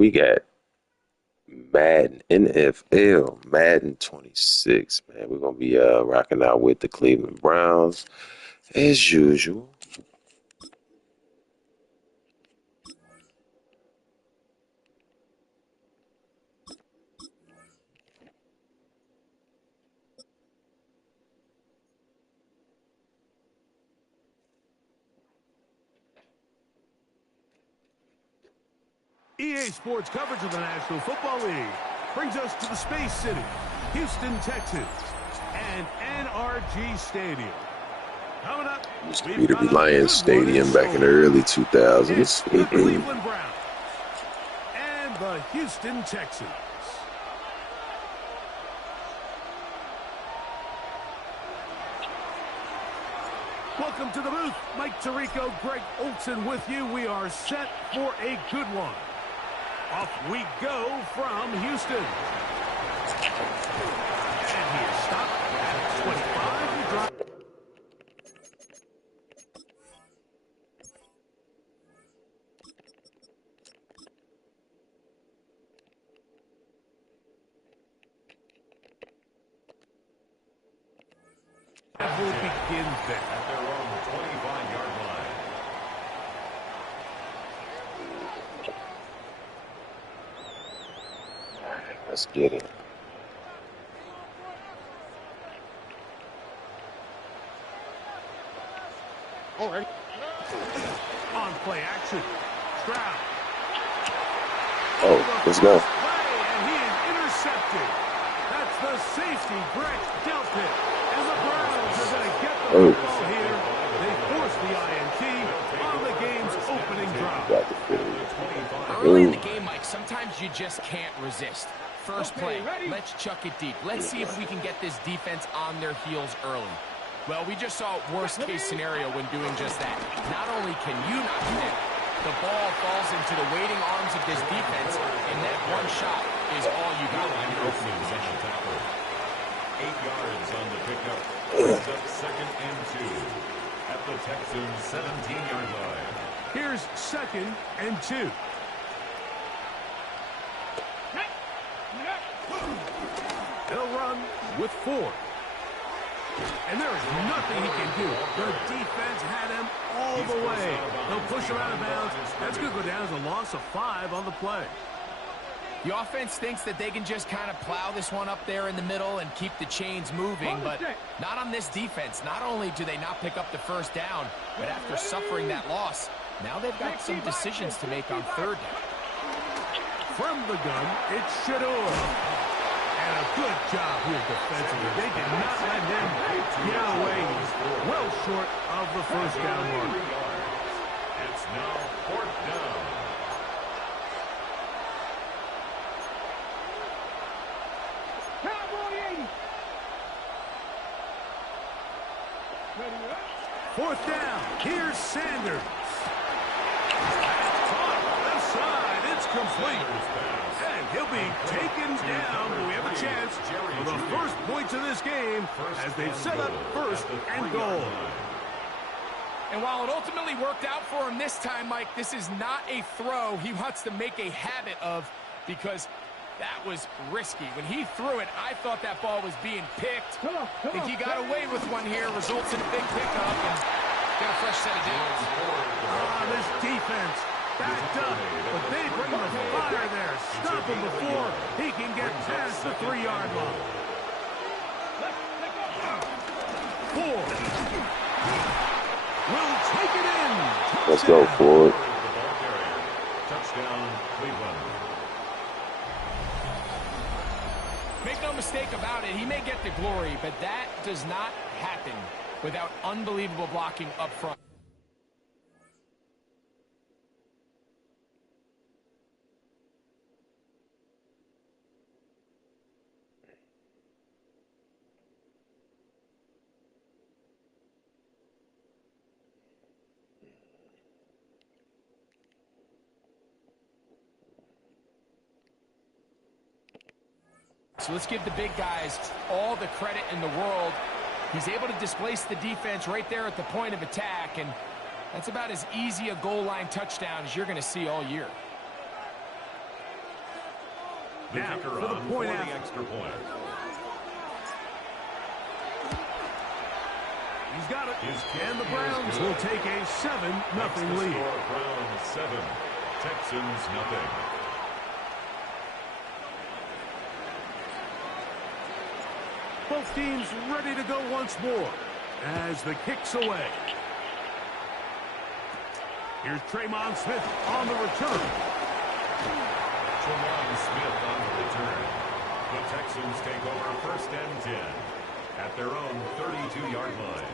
we got Madden, NFL, Madden 26, man. We're gonna be rocking out with the Cleveland Browns as usual. EA Sports coverage of the National Football League brings us to the Space City, Houston, Texas, and NRG Stadium. Coming up, Used to be the Reliance Stadium back in the early 2000s. The Cleveland Browns and the Houston Texans. Welcome to the booth. Mike Tirico, Greg Olson with you. We are set for a good one. Off we go from Houston. And he is stopped at 25. He dropped. That will begin there. At their own 25-yard line. Let's get it. Already. On play action. Stroud. Oh, let's go. And he is intercepted. That's the safety, Brett Delpit. And the Browns are going to get the football here. They force the INT on the game's opening drive. Early in the game, Mike, sometimes you just can't resist. First play, let's chuck it deep. Let's see if we can get this defense on their heels early. Well, we just saw worst-case scenario when doing just that. Not only can you not connect, the ball falls into the waiting arms of this defense, and that one shot is all you got on your opening possession. 8 yards on the pickup. Brings up 2nd and 2 at the Texans' 17-yard line. Here's 2nd and 2. They'll run with 4. And there is nothing he can do. The defense had him all the way. They'll push him out of bounds. That's going to go down as a loss of 5 on the play. The offense thinks that they can just kind of plow this one up there in the middle and keep the chains moving, but not on this defense. Not only do they not pick up the first down, but after suffering that loss, now they've got some decisions to make on 3rd down. From the gun, it's Shador. And a good job here defensively. They did not let him get away. He's well short of the first down mark. It's now 4th down. Fourth down. Here's Sanders. Caught left side. It's complete. And he'll be taken down. But we have a chance for the first points of this game as they've set up 1st and goal. And while it ultimately worked out for him this time, Mike, this is not a throw he wants to make a habit of, because that was risky. When he threw it, I thought that ball was being picked. I think he got away with one here, results in a big pickup, and get a fresh set of downs. This defense backed up, but they bring the fire there. Stop him before he can get past the 3-yard line. 4. Will take it in. Let's go, Ford. Touchdown, Cleveland. Make no mistake about it, he may get the glory, but that does not happen without unbelievable blocking up front. So let's give the big guys all the credit in the world. He's able to displace the defense right there at the point of attack, and that's about as easy a goal line touchdown as you're going to see all year. The Now, kicker for the on point for after. the extra point. He's got it. His kick And the is Browns good. will take a 7-0 Makes the lead. score Browns 7, Texans nothing. Both teams ready to go once more as the kick's away. Here's Tremon Smith on the return. Tremon Smith on the return. The Texans take over 1st and 10 at their own 32-yard line.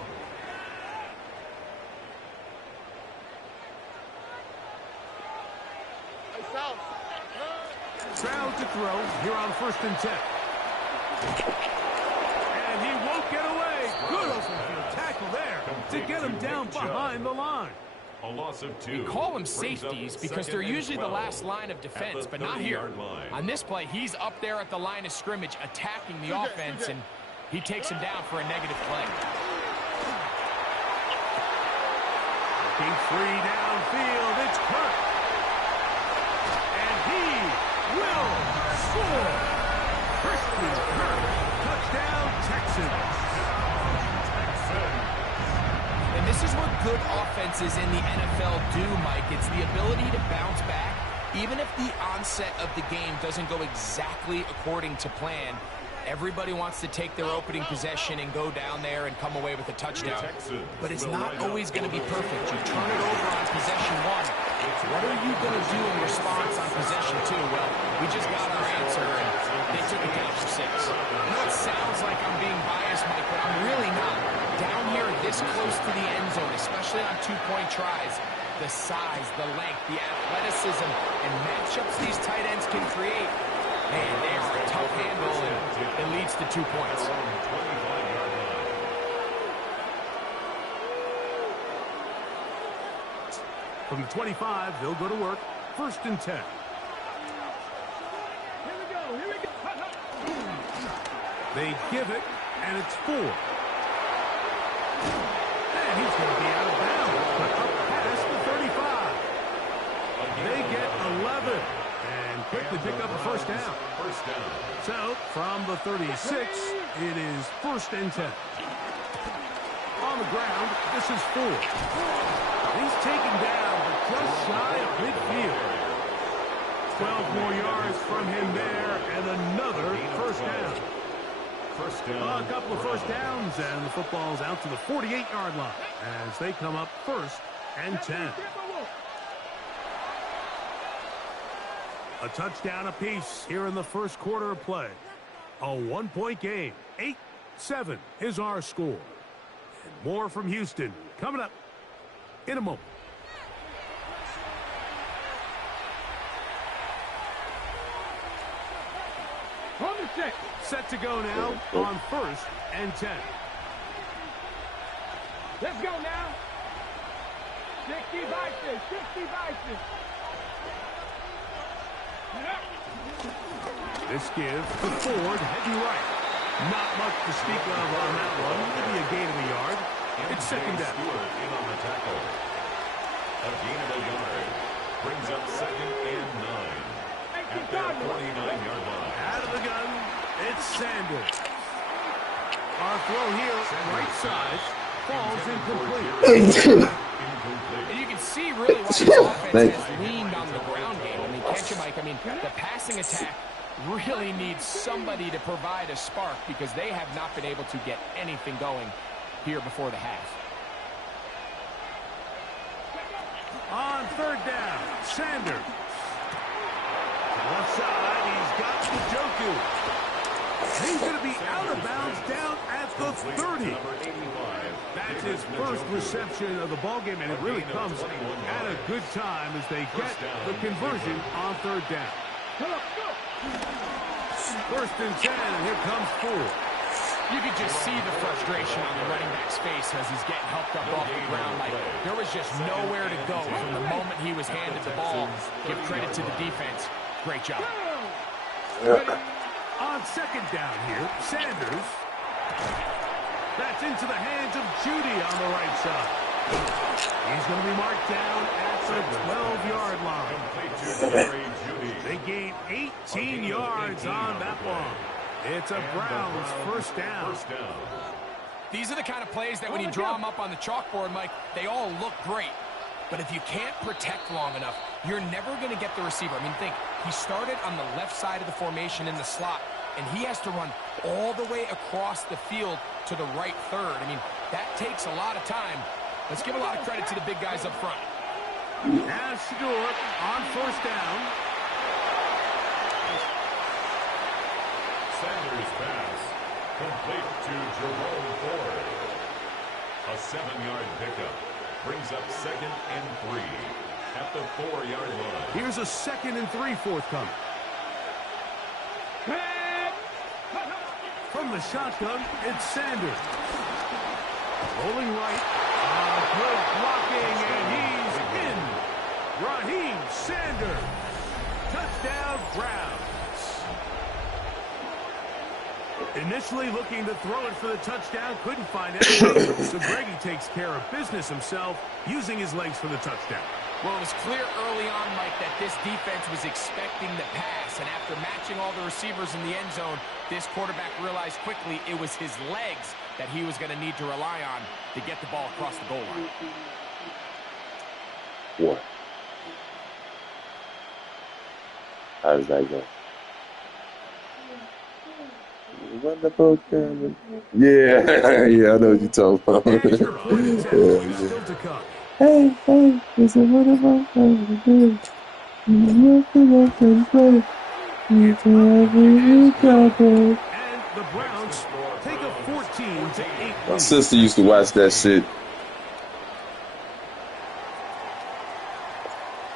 Stroud to throw here on 1st and 10. And he won't get away. Good open field tackle there to get him down behind the line. A loss of 2. We call them Brings up safeties because 2nd they're and usually the 12 last line of at defense, the but not here. 30-yard line. On this play, he's up there at the line of scrimmage attacking the offense, and he takes him down for a negative play. Looking free downfield. It's Kirk. And he will score. Christian Kirk. Touchdown, Texans. And this is what good offenses in the NFL do, Mike. It's the ability to bounce back, even if the onset of the game doesn't go exactly according to plan. Everybody wants to take their opening possession and go down there and come away with a touchdown. But it's not always going to be perfect. You turn it over on possession 1. What are you going to do in response on possession 2? Well, we just got our answer, and they took it down for 6. I know it sounds like I'm being biased, Mike, but I'm really not. Down here this close to the end zone, especially on 2-point tries, the size, the length, the athleticism, and matchups these tight ends can create, man, they are a tough handle, and it leads to 2 points. From the 25, they'll go to work. 1st and 10. Here we go. They give it, and it's 4. And he's going to be out of bounds, but up past the 35. They get 11 and quickly pick up a 1st down. So, from the 36, it is 1st and 10. On the ground, this is 4. He's taken down, but just shy of midfield. 12 more yards from him there, and another 1st down. A couple of 1st downs, and the football's out to the 48-yard line as they come up 1st and 10. A touchdown apiece here in the 1st quarter of play. A 1-point game. 8-7 is our score. And more from Houston coming up in a moment. Set to go now on 1st and 10. Let's go now. 60 vices, 60 vices. This give to Ford, heading right. Not much to speak of on that one. Maybe a gain of a yard. It's 2nd down. Stewart in on the tackle. A gain of a yard. Brings up 2nd and 9 at their 49-yard line. Out of the gun, it's Sanders. Our throw here, right side, falls incomplete. And you can see really why this offense has leaned on the ground game. I mean, can't you, Mike? I mean, the passing attack really needs somebody to provide a spark because they have not been able to get anything going here before the half. On 3rd down, Sanders. Left side, he's got Njoku. He's going to be out of bounds down at the 30. That's his 1st reception of the ballgame, and it really comes at a good time as they get the conversion on 3rd down. 1st and 10, and here comes Ford. You could just see the frustration on the running back's face as he's getting helped up off the ground. Like, there was just nowhere to go from the moment he was handed the ball. Give credit to the defense. Great job. On 2nd down here, Sanders. That's into the hands of Judy on the right side. He's going to be marked down at the 12-yard line. They gain 18 yards on that one. It's a Browns first down. These are the kind of plays that when you draw them up on the chalkboard, Mike, they all look great. But if you can't protect long enough, you're never going to get the receiver. I mean, think, he started on the left side of the formation in the slot, and he has to run all the way across the field to the right third. I mean, that takes a lot of time. Let's give a lot of credit to the big guys up front. Now Shador on first down. Sanders' pass complete to Jerome Ford. A 7-yard pickup brings up 2nd and 3 at the 4-yard line. Here's a 2nd and 3 forthcoming. From the shotgun, it's Sanders. Rolling right. Good blocking, and he's in. Raheem Sanders. Touchdown, Browns. Initially looking to throw it for the touchdown, couldn't find anything, so Greggy takes care of business himself, using his legs for the touchdown. Well, it was clear early on, Mike, that this defense was expecting the pass, and after matching all the receivers in the end zone, this quarterback realized quickly it was his legs that he was going to need to rely on to get the ball across the goal line. What? How does that go? Wonderful camera. Yeah, yeah, I know what you're talking about. As your point is still to come. Hey, it's a wonderful camera. And the Browns take a 14-8 My lead. sister used to watch that shit.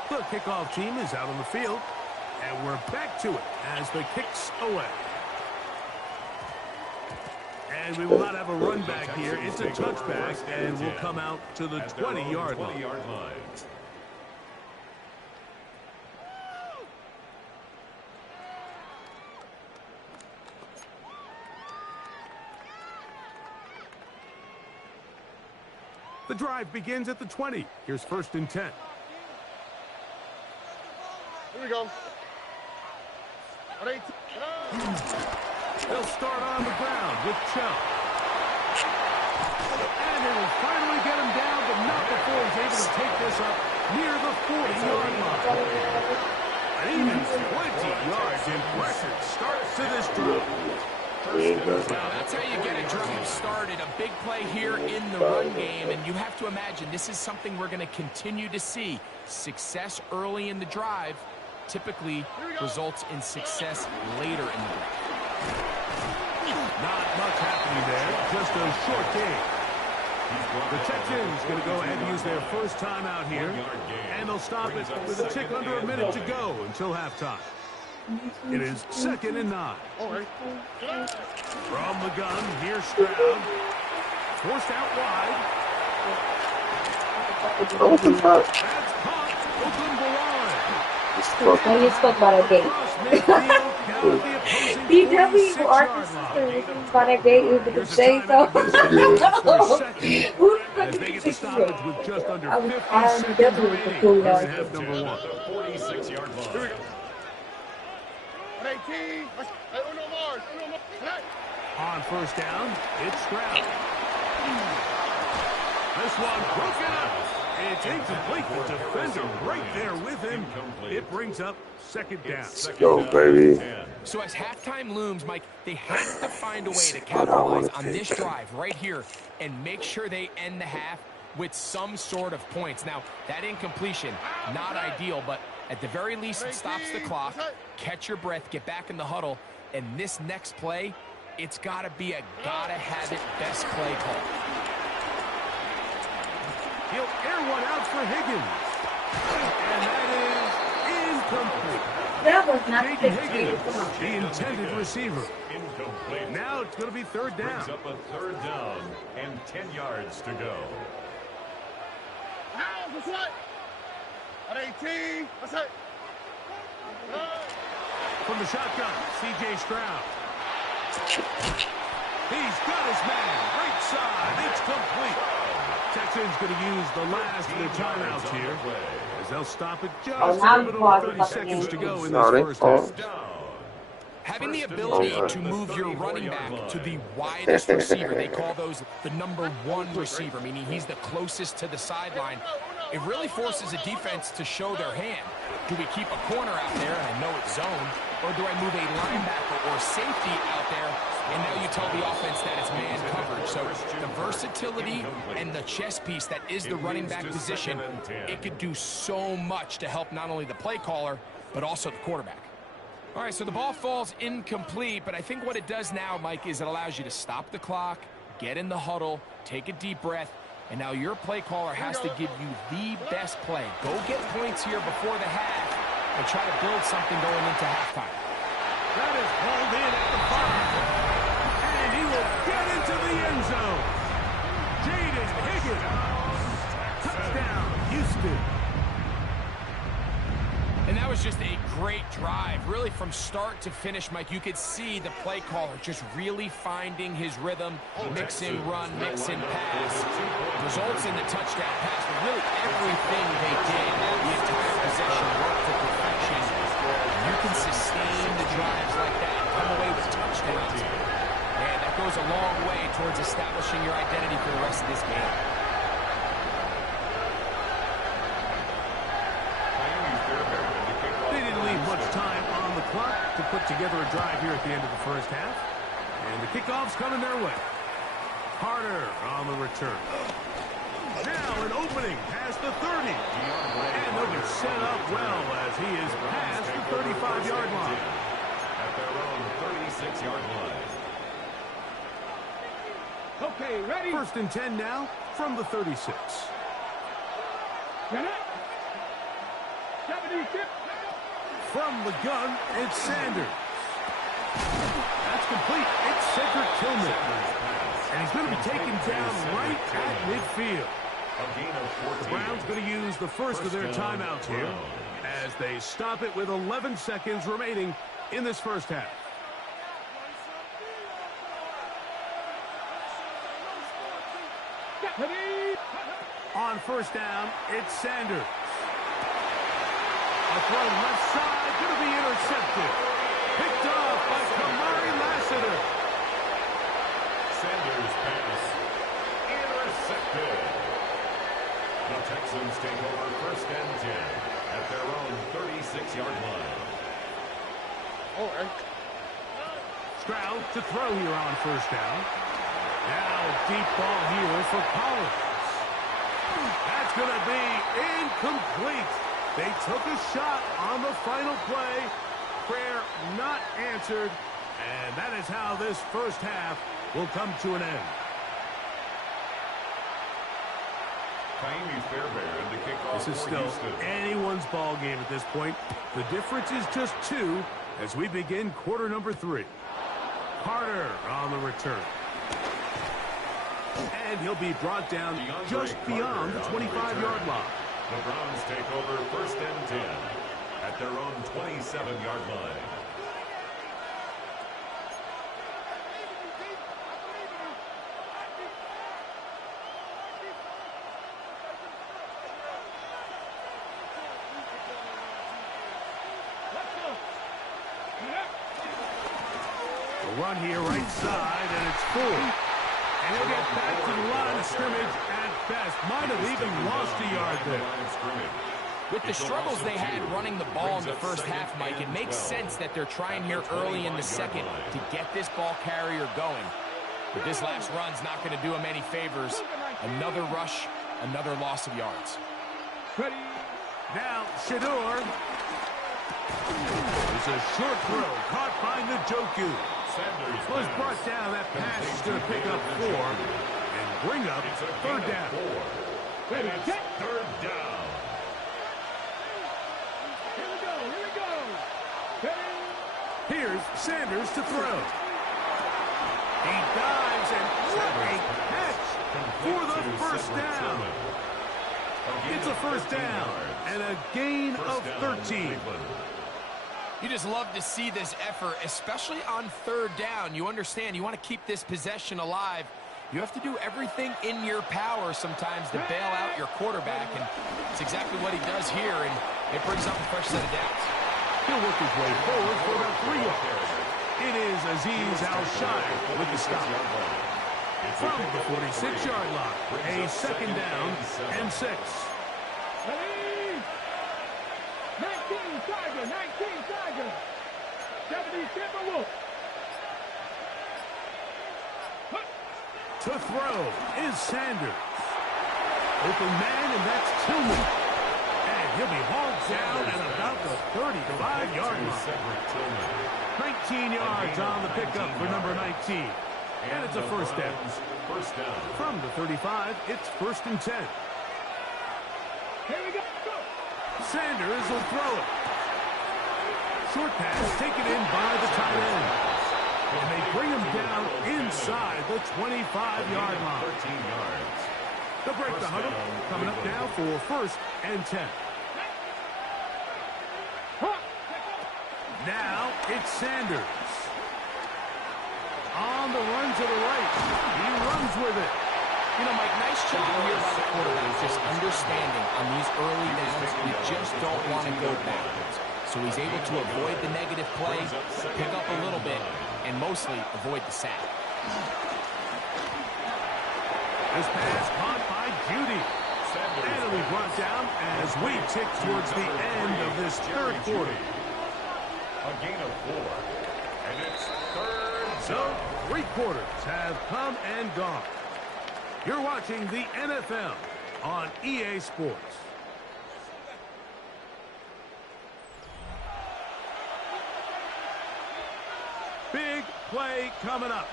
The kickoff team is out on the field, and we're back to it as the kick's away. And we will not have a run back here. It's a touchback, and we'll come out to the 20-yard line. The drive begins at the 20. Here's 1st and 10. Here we go. They'll start on the ground with Chubb. And they will finally get him down, but not before he's able to take this up near the 40-yard line. An even 20 yards. Impressive start to this drive. Well, that's how you get a drive started. A big play here in the run game, and you have to imagine this is something we're going to continue to see. Success early in the drive typically results in success later in the drive. Not much happening there. Just a short game. The Texans going to go ahead and use their first time out here, and they'll stop it with a tick under a minute to go until halftime. It is 2nd and 9. From the gun, here's Stroud. Forced out wide. What the fuck? That's caught. Open the line. How you spoke about a date? You tell me you are the sister about a date with the say so. Who the fuck did you think you were? I'm definitely the cool guy. Number 1. 46-yard line. On first down, it's Stroud. This one broken up. It's incomplete. The defender right there with him. It brings up 2nd down. Let's go, baby. So as halftime looms, Mike, they have to find a way to capitalize on this drive right here and make sure they end the half with some sort of points. Now, that incompletion, not ideal, but at the very least, it stops the clock. Catch your breath, get back in the huddle, and this next play, it's got to be a gotta-have-it best play call. He'll air one out for Higgins. And that is incomplete. That was not Jaden 15. Higgins, the intended receiver. Incomplete. Now it's going to be 3rd Brings down. up a 3rd down and 10 yards to go. From the shotgun, C.J. Stroud. He's got his man. Right side. It's complete. Texans going to use the last of their timeouts here, as they'll stop it just Oh, a now little you bit over talking 30 about seconds to go in this No, they first half. paused. Having the ability to move your running back to the widest receiver, they call those the #1 receiver, meaning he's the closest to the sideline. It really forces a defense to show their hand. Do we keep a corner out there, and I know it's zone, or do I move a linebacker or safety out there, and now you tell the offense that it's man coverage? So the versatility and the chess piece that is the running back position, it could do so much to help not only the play caller, but also the quarterback. All right, so the ball falls incomplete, but I think what it does now, Mike, is it allows you to stop the clock, get in the huddle, take a deep breath, and now your play caller has to give you the best play. Go get points here before the half and try to build something going into halftime. That is hauled in at the 5. And he will get into the end zone. Jaden Higgins. Touchdown, Houston. And that was just a great drive. Really, from start to finish, Mike, you could see the play caller just really finding his rhythm, mix in run, mix in pass. Results in the touchdown pass, but really everything they did, the entire possession worked to perfection. You can sustain the drives like that and come away with touchdowns. And that goes a long way towards establishing your identity for the rest of this game. Much time on the clock to put together a drive here at the end of the first half. And the kickoff's coming their way. Carter on the return. Now an opening past the 30. And they'll be set up well as he is past the 35-yard line. At their own 36-yard line. Okay, ready? 1st and 10 now from the 36. Get it. 76. From the gun, it's Sanders. That's complete. It's Cedric Tillman. And he's going to be taken down right at midfield. A gain of 14. The Browns going to use the first of their timeouts here as they stop it with 11 seconds remaining in this first half. On 1st down, it's Sanders. A throw left side, going to be intercepted. Picked off by Kamari Lassiter. Sanders pass. Intercepted. The Texans take over 1st and 10 at their own 36-yard line. Stroud to throw here on 1st down. Now deep ball here for Collins. That's going to be incomplete. They took a shot on the final play. Prayer not answered. And that is how this first half will come to an end. This is still anyone's ball game at this point. The difference is just 2 as we begin quarter number 3. Carter on the return. And he'll be brought down just beyond the 25-yard line. The Browns take over 1st and 10 at their own 27-yard line. The run here right side, and it's full. And he'll get back to the line of scrimmage at best. Might have even lost a yard there. With the struggles they had running the ball in the first half, Mike, it makes sense that they're trying here early in the second to get this ball carrier going. But this last run's not going to do him any favors. Another rush, another loss of yards. Ready. Now, Shador. It's a short throw caught by Njoku. Was brought down. That pass is going to pick up 4 and bring up 3rd down. And it's 3rd down. Here we go. Ready. Here's Sanders to throw. He dives, and what a catch for the 1st down. It's a 1st down and a gain of 13. You just love to see this effort, especially on 3rd down. You understand, you want to keep this possession alive. You have to do everything in your power sometimes to bail out your quarterback, and it's exactly what he does here, and it brings up a fresh set of downs. He'll work his way forward for about 3 yards. It is Aziz Al-Shire with the stop. From the 46-yard line, a second down and 6. Ready? 19 Tiger, 19 Tiger. 70 Timberwolf. To throw is Sanders. Open man, and that's Tillman. And he'll be hauled down at about the 35-yard line. 19 yards on the pickup for number 19. And it's a first down. From the 35, it's 1st and 10. Here we go. Sanders will throw it. Short pass taken in by the tight end. And they bring him down inside the 25-yard line. 13 yards. They'll break the huddle. Coming up now for 1st and 10. Now it's Sanders. On the run to the right. He runs with it. You know, Mike, nice job here by the quarterback, just understanding on these early downs, you just don't want to go backwards. So he's able to avoid the negative play, pick up a little bit, and mostly avoid the sack. This pass caught by Judy. And it'll be brought down as we tick towards the end of this third quarter. A gain of 4. And it's 3rd. So, 3 quarters have come and gone. You're watching the NFL on EA Sports. Big play coming up.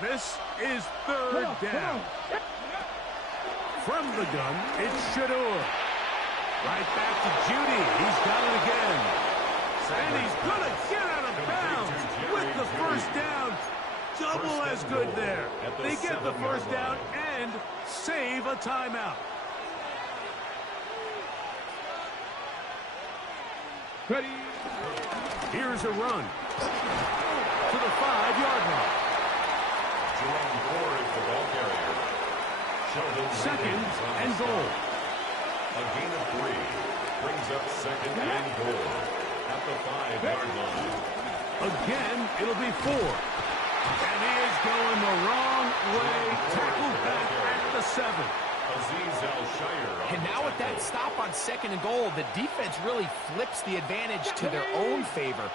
This is 3rd down. From the gun, it's Shadur. Right back to Judy. He's got it again. And he's going to get out of bounds with the first down. Double as good there. They get the first down and save a timeout. Ready? Here's a run to the 5-yard line. Jerome Moore is the ball carrier. Sheldon 2nd and goal. A gain of 3 brings up 2nd and goal at the 5-yard line. Again, it'll be 4. And he is going the wrong way. Tackled back at the 7. Aziz Al-Shire. And now with that stop on 2nd and goal, the defense really flips the advantage to their own favor.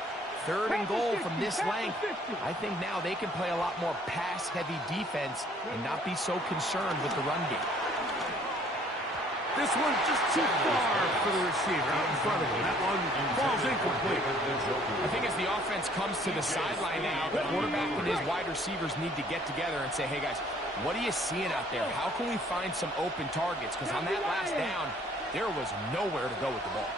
3rd and goal from this length. I think now they can play a lot more pass-heavy defense and not be so concerned with the run game. This one just too far for the receiver out in front of him. That one falls incomplete. I think as the offense comes to the sideline now, the quarterback and his wide receivers need to get together and say, hey, guys, what are you seeing out there? How can we find some open targets? Because on that last down, there was nowhere to go with the ball.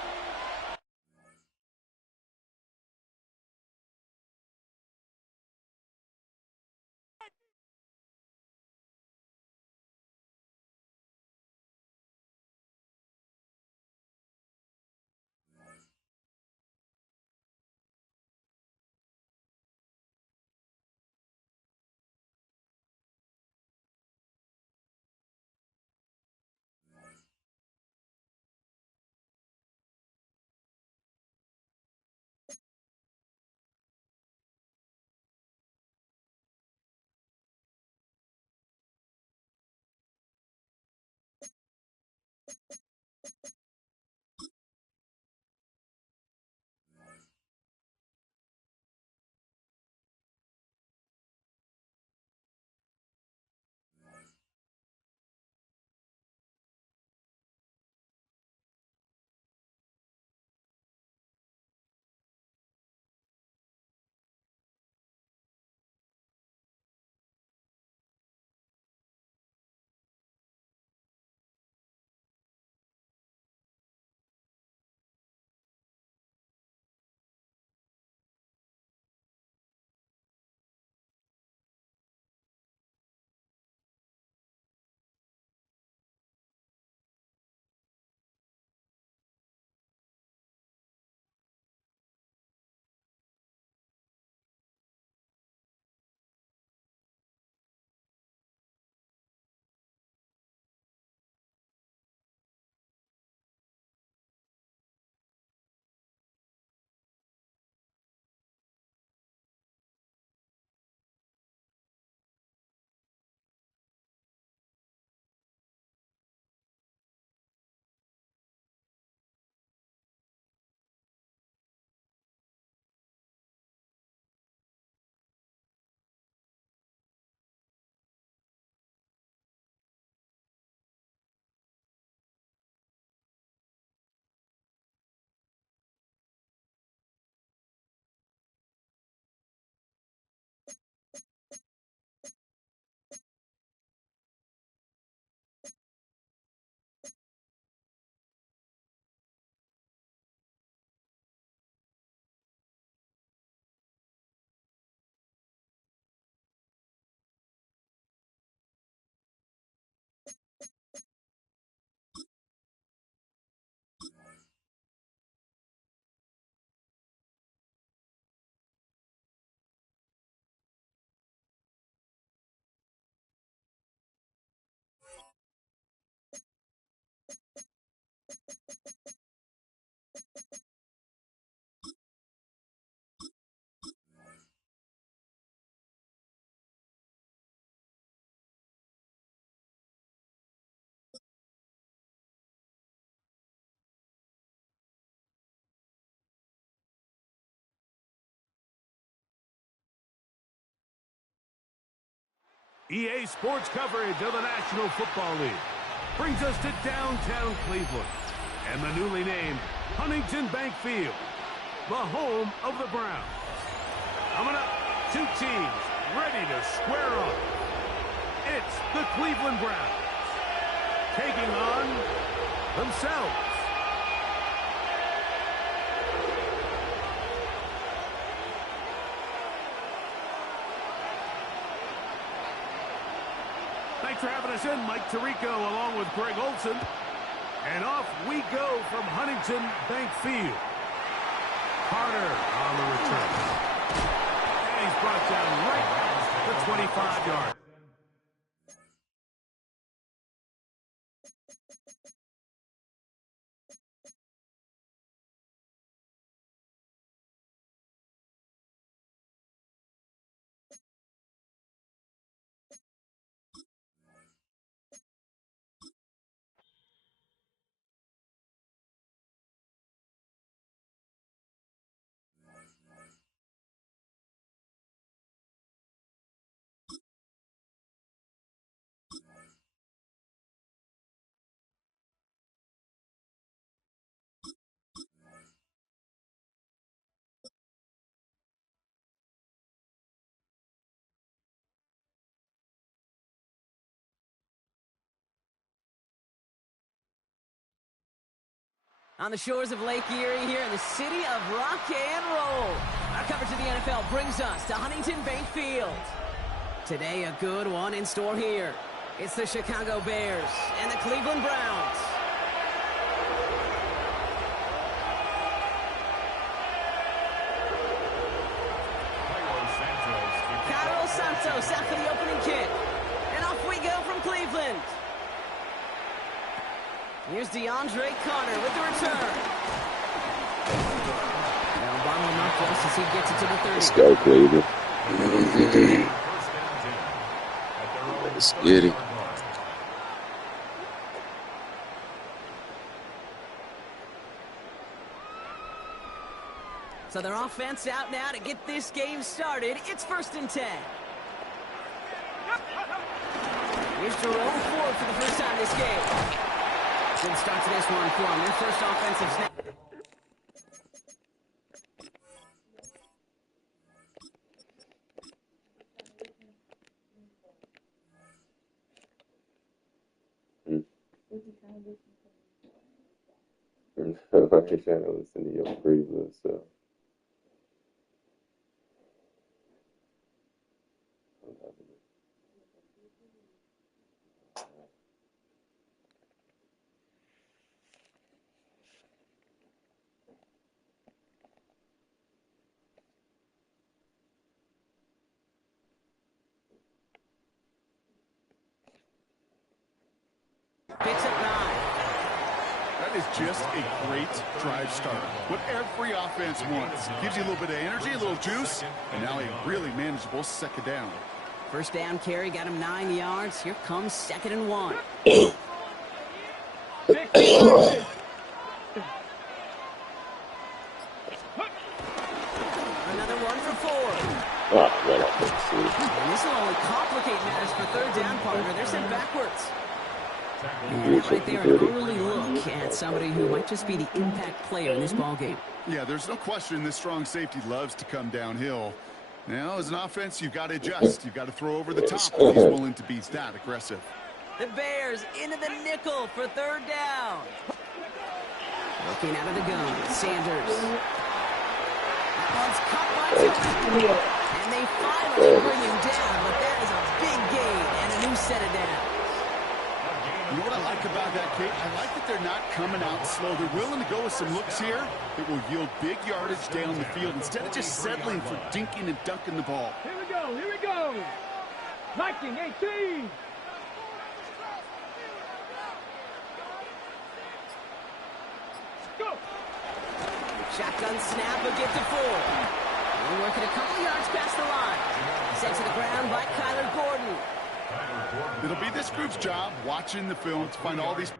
EA Sports coverage of the National Football League brings us to downtown Cleveland and the newly named Huntington Bank Field, the home of the Browns. Coming up, two teams ready to square off. It's the Cleveland Browns taking on themselves. Thanks for having us in, Mike Tirico, along with Greg Olson. And off we go from Huntington Bank Field. Carter on the return. And he's brought down right at the 25-yard. On the shores of Lake Erie here in the city of rock and roll. Our coverage of the NFL brings us to Huntington Bank Field. Today, a good one in store here. It's the Chicago Bears and the Cleveland Browns. Carlos Santos after the opening kick. And off we go from Cleveland. Here's DeAndre Carter with the return. Now Obama not close as he gets it to the 30. Let's go, Cleveland. Let's get it. So their offense out now to get this game started. It's 1st and 10. Here's Jerome Ford for the first time this game. Good start to this one for them. Their first offensive snap. I'm trying to listen to your pretty little stuff. Picks up 9. That is just a great drive start. What every offense wants. Gives you a little bit of energy, a little juice, and now a really manageable second down. First down carry got him 9 yards. Here comes 2nd and 1. Another one for Ford. Oh, man, I can't see it. And this will only complicate matters for 3rd down, partner. They're sent backwards. Right there, an early look at somebody who might just be the impact player in this ballgame. Yeah, there's no question this strong safety loves to come downhill. Now, as an offense, you've got to adjust. You've got to throw over the top if he's willing to be that aggressive. The Bears into the nickel for 3rd down. Looking out of the gun, Sanders. That one's caught by Tillman. And they finally bring him down, but that is a big gain and a new set of downs. You know what I like about that, Kate? I like that they're not coming out slow. They're willing to go with some looks here that will yield big yardage down the field instead of just settling for dinking and dunking the ball. Here we go, here we go. Viking 18. Go. Shotgun snap, but get to 4. We're working a couple yards past the line. Sent to the ground by Kyler Gordon. It'll be this group's job watching the film to find all these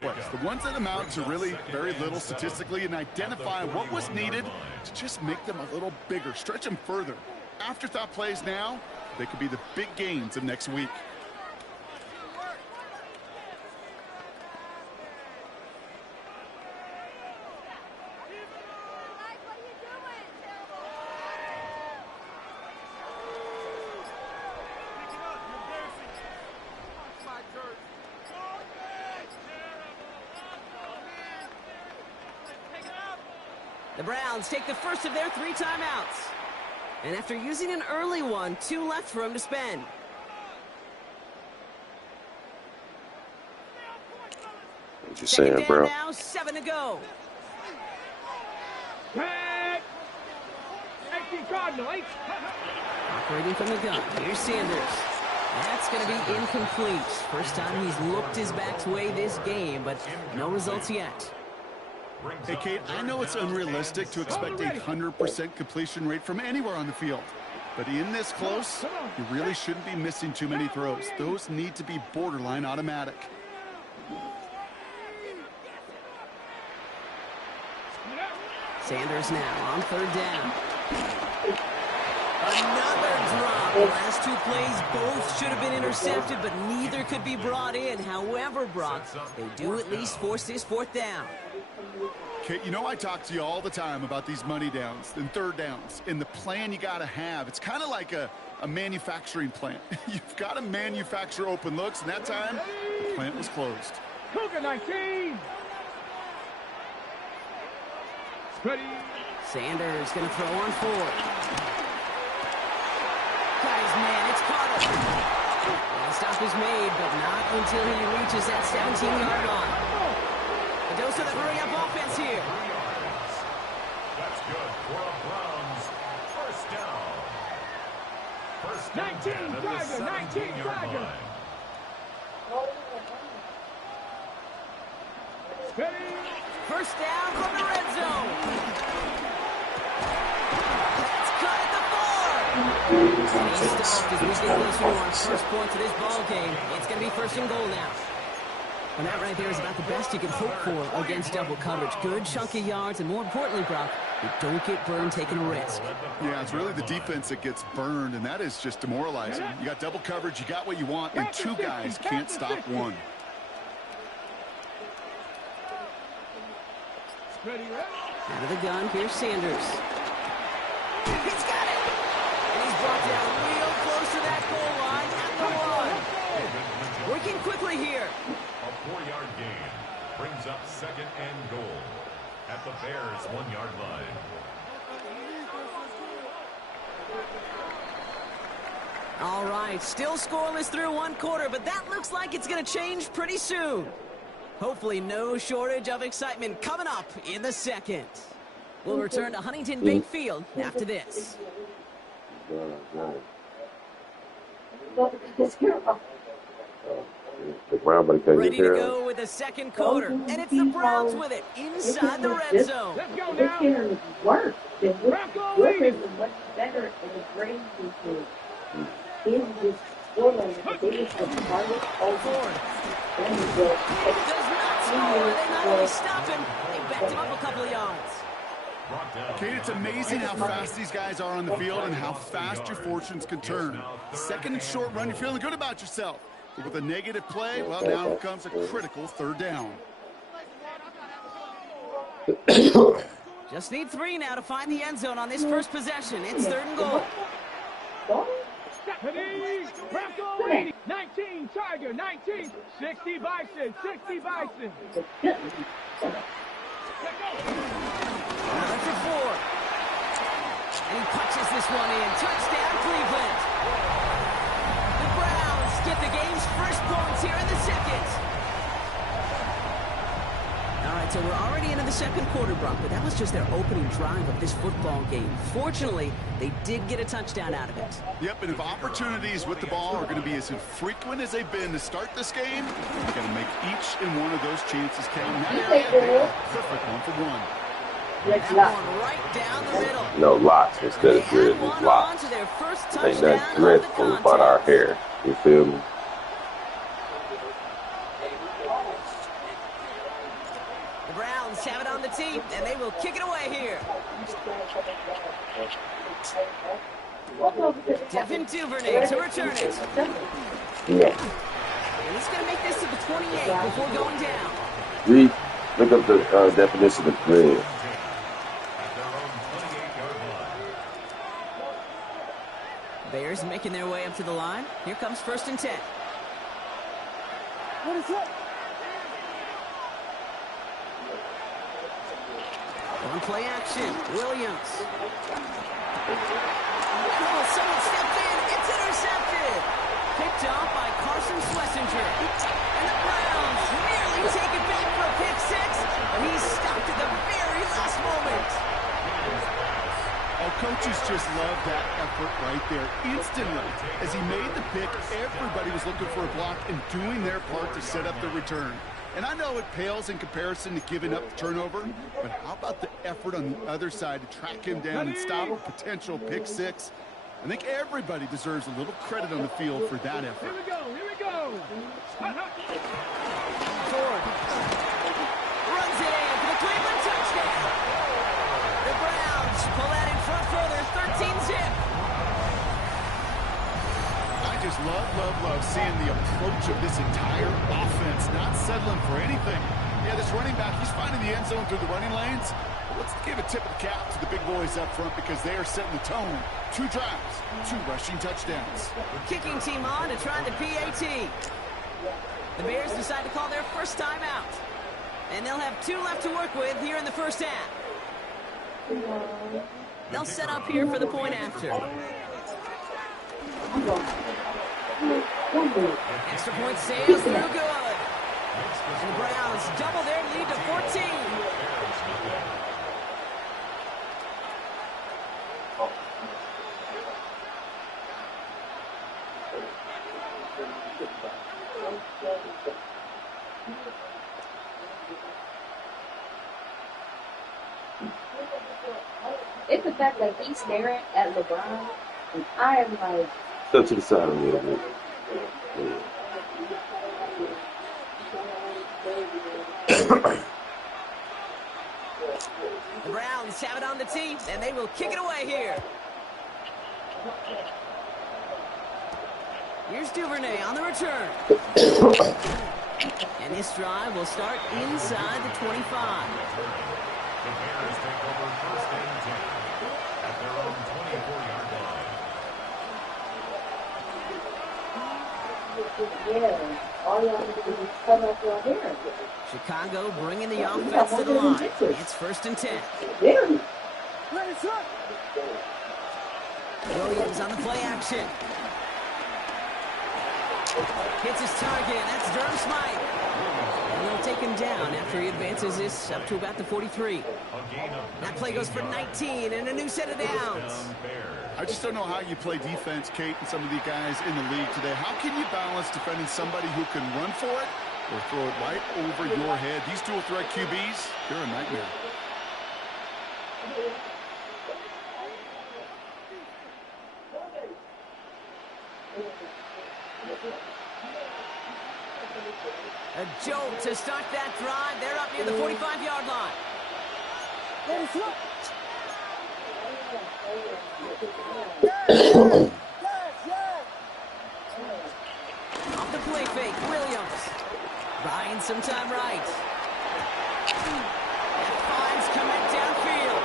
plays, the ones that amount to really very little statistically, and identify what was needed to just make them a little bigger, stretch them further. Afterthought plays now, they could be the big gains of next week. The Browns take the first of their 3 timeouts. And after using an early one, 2 left for him to spend. What you Second saying, down bro? now, 7 to go. Operating from the gun, here's Sanders. That's going to be incomplete. First time he's looked his back's way this game, but no results yet. Hey, Kate, I know it's unrealistic to expect a 100% completion rate from anywhere on the field. But in this close, you really shouldn't be missing too many throws. Those need to be borderline automatic. Sanders now on 3rd down. Another drop. The last 2 plays both should have been intercepted, but neither could be brought in. However, Brock, they do at least force this 4th down. Kate, you know I talk to you all the time about these money downs and 3rd downs and the plan you got to have. It's kind of like a manufacturing plant. You've got to manufacture open looks, and that time, the plant was closed. Cougar 19. Ready. Sanders going to throw on 4th. Got his man, it's caught him. And the stop is made, but not until he reaches that 17-yard line. The dose of the hurry-up offense here. That's good for the Browns. First down. First down 19 at the Tiger, 19 17-yard Tiger. line. Ready. First down from the red zone. That's cut at the 4. He's stopped as we get closer to our first point to this ball game. It's going to be 1st and goal now. And that right there is about the best you can hope for against double coverage. Good chunky yards, and more importantly, Brock, you don't get burned taking a risk. Yeah, it's really the defense that gets burned, and that is just demoralizing. You got double coverage, you got what you want, and 2 guys can't stop 1. Ready. Out of the gun, here's Sanders. He's got it! And he's brought down real close to that goal line at the 1. Working quickly here. A 4-yard gain brings up 2nd and goal at the Bears' 1-yard line. All right, still scoreless through 1 quarter, but that looks like it's going to change pretty soon. Hopefully no shortage of excitement coming up in the 2nd. We'll return to Huntington Bank Field after this. Ready to go with the 2nd quarter, and it's the Browns with it inside the red zone. Let's go now. Work. Bronco leading. Much better in the grade because in this scoreline, they just have target over. Does not score. They not only stop him, they backed him up a couple of yards. Kate, it's amazing how fast these guys are on the field and how fast your fortunes can turn. 2nd and short run, you're feeling good about yourself. But with a negative play, well, now comes a critical 3rd down. Just need 3 now to find the end zone on this first possession. It's 3rd and goal. Ready. Bronco leading. 19 Tiger, 19. 60 Bison, 60 Bison. Another for 4. And he punches this one in. Touchdown, Cleveland. The Browns get the game's first points here in the 2nd. All right, so we're already into the 2nd quarter, Brock, but that was just their opening drive of this football game. Fortunately, they did get a touchdown out of it. Yep, and if opportunities with the ball are going to be as infrequent as they've been to start this game, you got to make each and one of those chances count. In that area, they are perfect 1 for 1. That one right down the middle. No, lots instead of good. They add one Lots. on to their first Ain't touchdown nothing of the dreadful about our contest. hair. You feel me? Devin Duvernay to return it. Yeah. And he's going to make this to the 28 before going down. Read, look up the definition of grid. Bears making their way up to the line. Here comes 1st and 10. What is that? On play action, Williams. Oh, someone stepped in. It's intercepted. Picked off by Carson Schlesinger. And the Browns nearly take it back for a pick six, but he's stopped at the very last moment. Oh, coaches just love that effort right there. Instantly, as he made the pick, everybody was looking for a block and doing their part to set up the return. And I know it pales in comparison to giving up the turnover, but how about the effort on the other side to track him down and stop a potential pick six? I think everybody deserves a little credit on the field for that effort. Here we go, here we go. Ford runs it in for the Cleveland touchdown. The Browns pull that in front further, 13-zip. I just love seeing the approach of this entire offense, not settling for anything. Yeah, this running back, he's finding the end zone through the running lanes. But let's give a tip of the cap to the big boys up front because they are setting the tone. 2 drives, 2 rushing touchdowns. Kicking team on to try the PAT. The Bears decide to call their first time out. And they'll have 2 left to work with here in the first half. They'll set up here for the point after. Extra point sails through good. And the Browns double their lead to 14. It's the fact that he's staring at LeBron, and I am like, Step to the side a little bit. The Browns have it on the tee, and they will kick it away here. Here's Duvernay on the return. And this drive will start inside the 25. The Bears take over 1st and 10 at their own 24-yard line. yeah, all y'all need to do is come up your hair. Chicago bringing the offense to the line. It's 1st and 10. Very. Williams on the play action. Hits his target. That's Durham Smythe. And they'll take him down after he advances this up to about the 43. That play goes for 19 and a new set of downs. I just don't know how you play defense, Kate, and some of the guys in the league today. How can you balance defending somebody who can run for it or throw it right over your head? These dual threat QBs, they're a nightmare. A jolt to start that drive. They're up near the 45-yard line. Off the play fake, Williams. Buying some time right. That finds Komet downfield.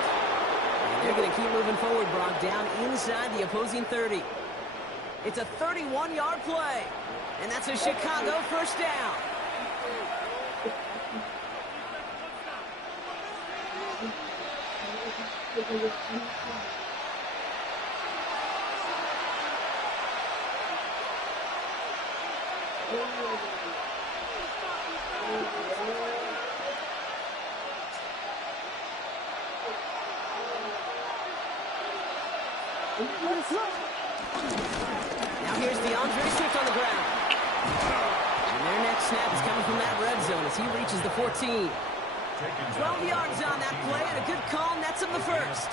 And they're going to keep moving forward, Brock, down inside the opposing 30. It's a 31-yard play. And that's a Chicago first down. Now here's DeAndre Swift on the ground. And their next snap is coming from that red zone as he reaches the 14. 12 yards on that play, and a good call nets him the first.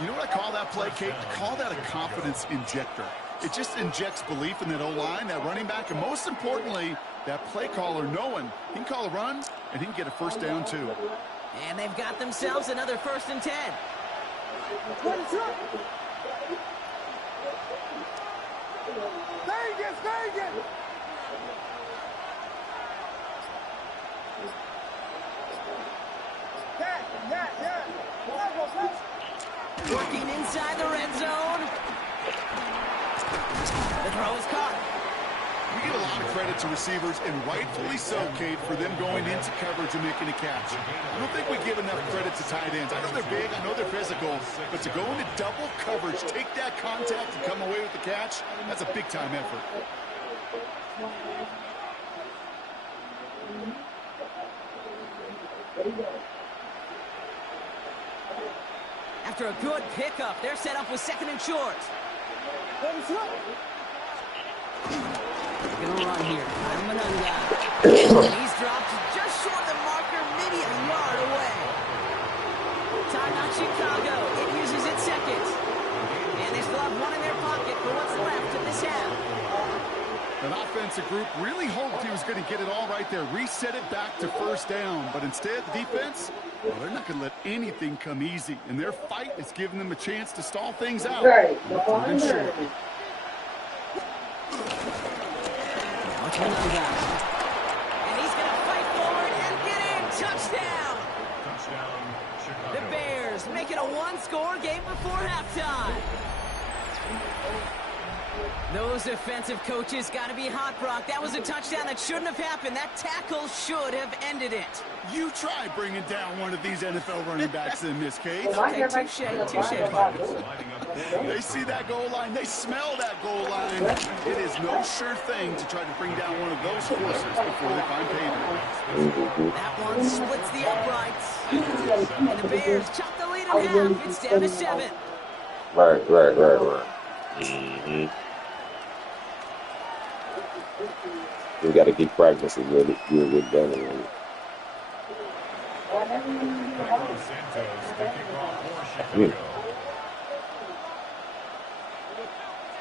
You know what I call that play, Kate? I call that a confidence injector. It just injects belief in that O-line, that running back, and most importantly, that play caller knowing he can call a run and he can get a first down too. And they've got themselves another 1st and 10. Vegas, Vegas! Working inside the red zone. The throw is caught. We give a lot of credit to receivers, and rightfully so, Kate, for them going into coverage and making a catch. I don't think we give enough credit to tight ends. I know they're big, I know they're physical, but to go into double coverage, take that contact, and come away with the catch, that's a big-time effort. After a good pickup, they're set up with second and short. Gonna run here. Mdden. He's dropped just short of the marker, maybe a yard away. Timeout Chicago. It uses its second. And they still have one in their pocket for what's left of this half. An offensive group really hoped he was going to get it all right there, reset it back to first down. But instead, the defense, well, they're not going to let anything come easy. And their fight is giving them a chance to stall things out. Right. Third and short. And he's going to fight forward and get in. Touchdown. Touchdown, Chicago. The Bears make it a one-score game before halftime. Those defensive coaches got to be hot, Brock. That was a touchdown that shouldn't have happened. That tackle should have ended it. You try bringing down one of these NFL running backs in this case. Okay, touche, partner. They see that goal line. They smell that goal line. It is no sure thing to try to bring down one of those forces before they find payment. That one splits the uprights. And the Bears chop the lead in half. It's down to 7. Right. Mm-hmm. We got to keep practicing with it. We're done already. Santos to kick off for Chicago.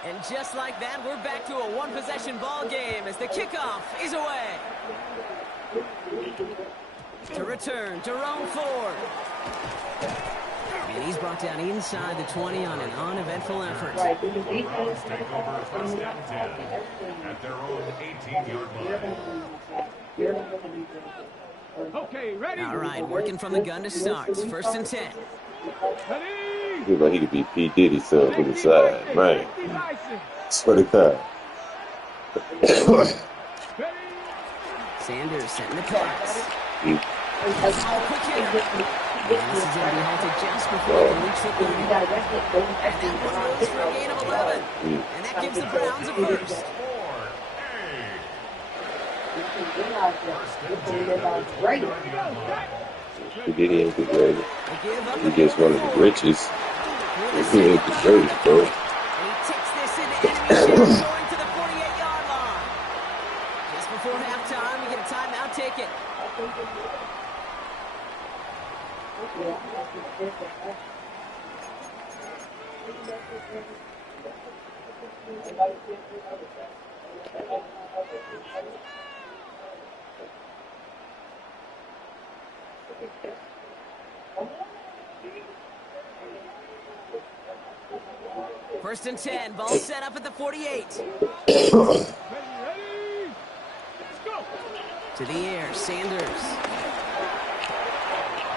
And just like that, we're back to a one-possession ball game as the kickoff is away. To return, Jerome Ford. And he's brought down inside the 20 on an uneventful effort. Right. Take over first and 10 at their own 18-yard line. Okay, ready? All right, working from the gun to start. First and 10. Ready? Look like he could be P. Diddy son to the side, man. Swear to God. Sanders setting the pass. Mm. Quick hitter. And this is going to be halted just before they reach the 30. And that one goes for a gain of 11. And that gives the Browns a first. He ain't the greatest. They give up He just one of the richest. He ain't the greatest, bro. And he takes this into enemy territory to the 48-yard line. Just before halftime, we get a timeout ticket. First and 10, ball set up at the 48. Ready? Let's go. To the air, Sanders.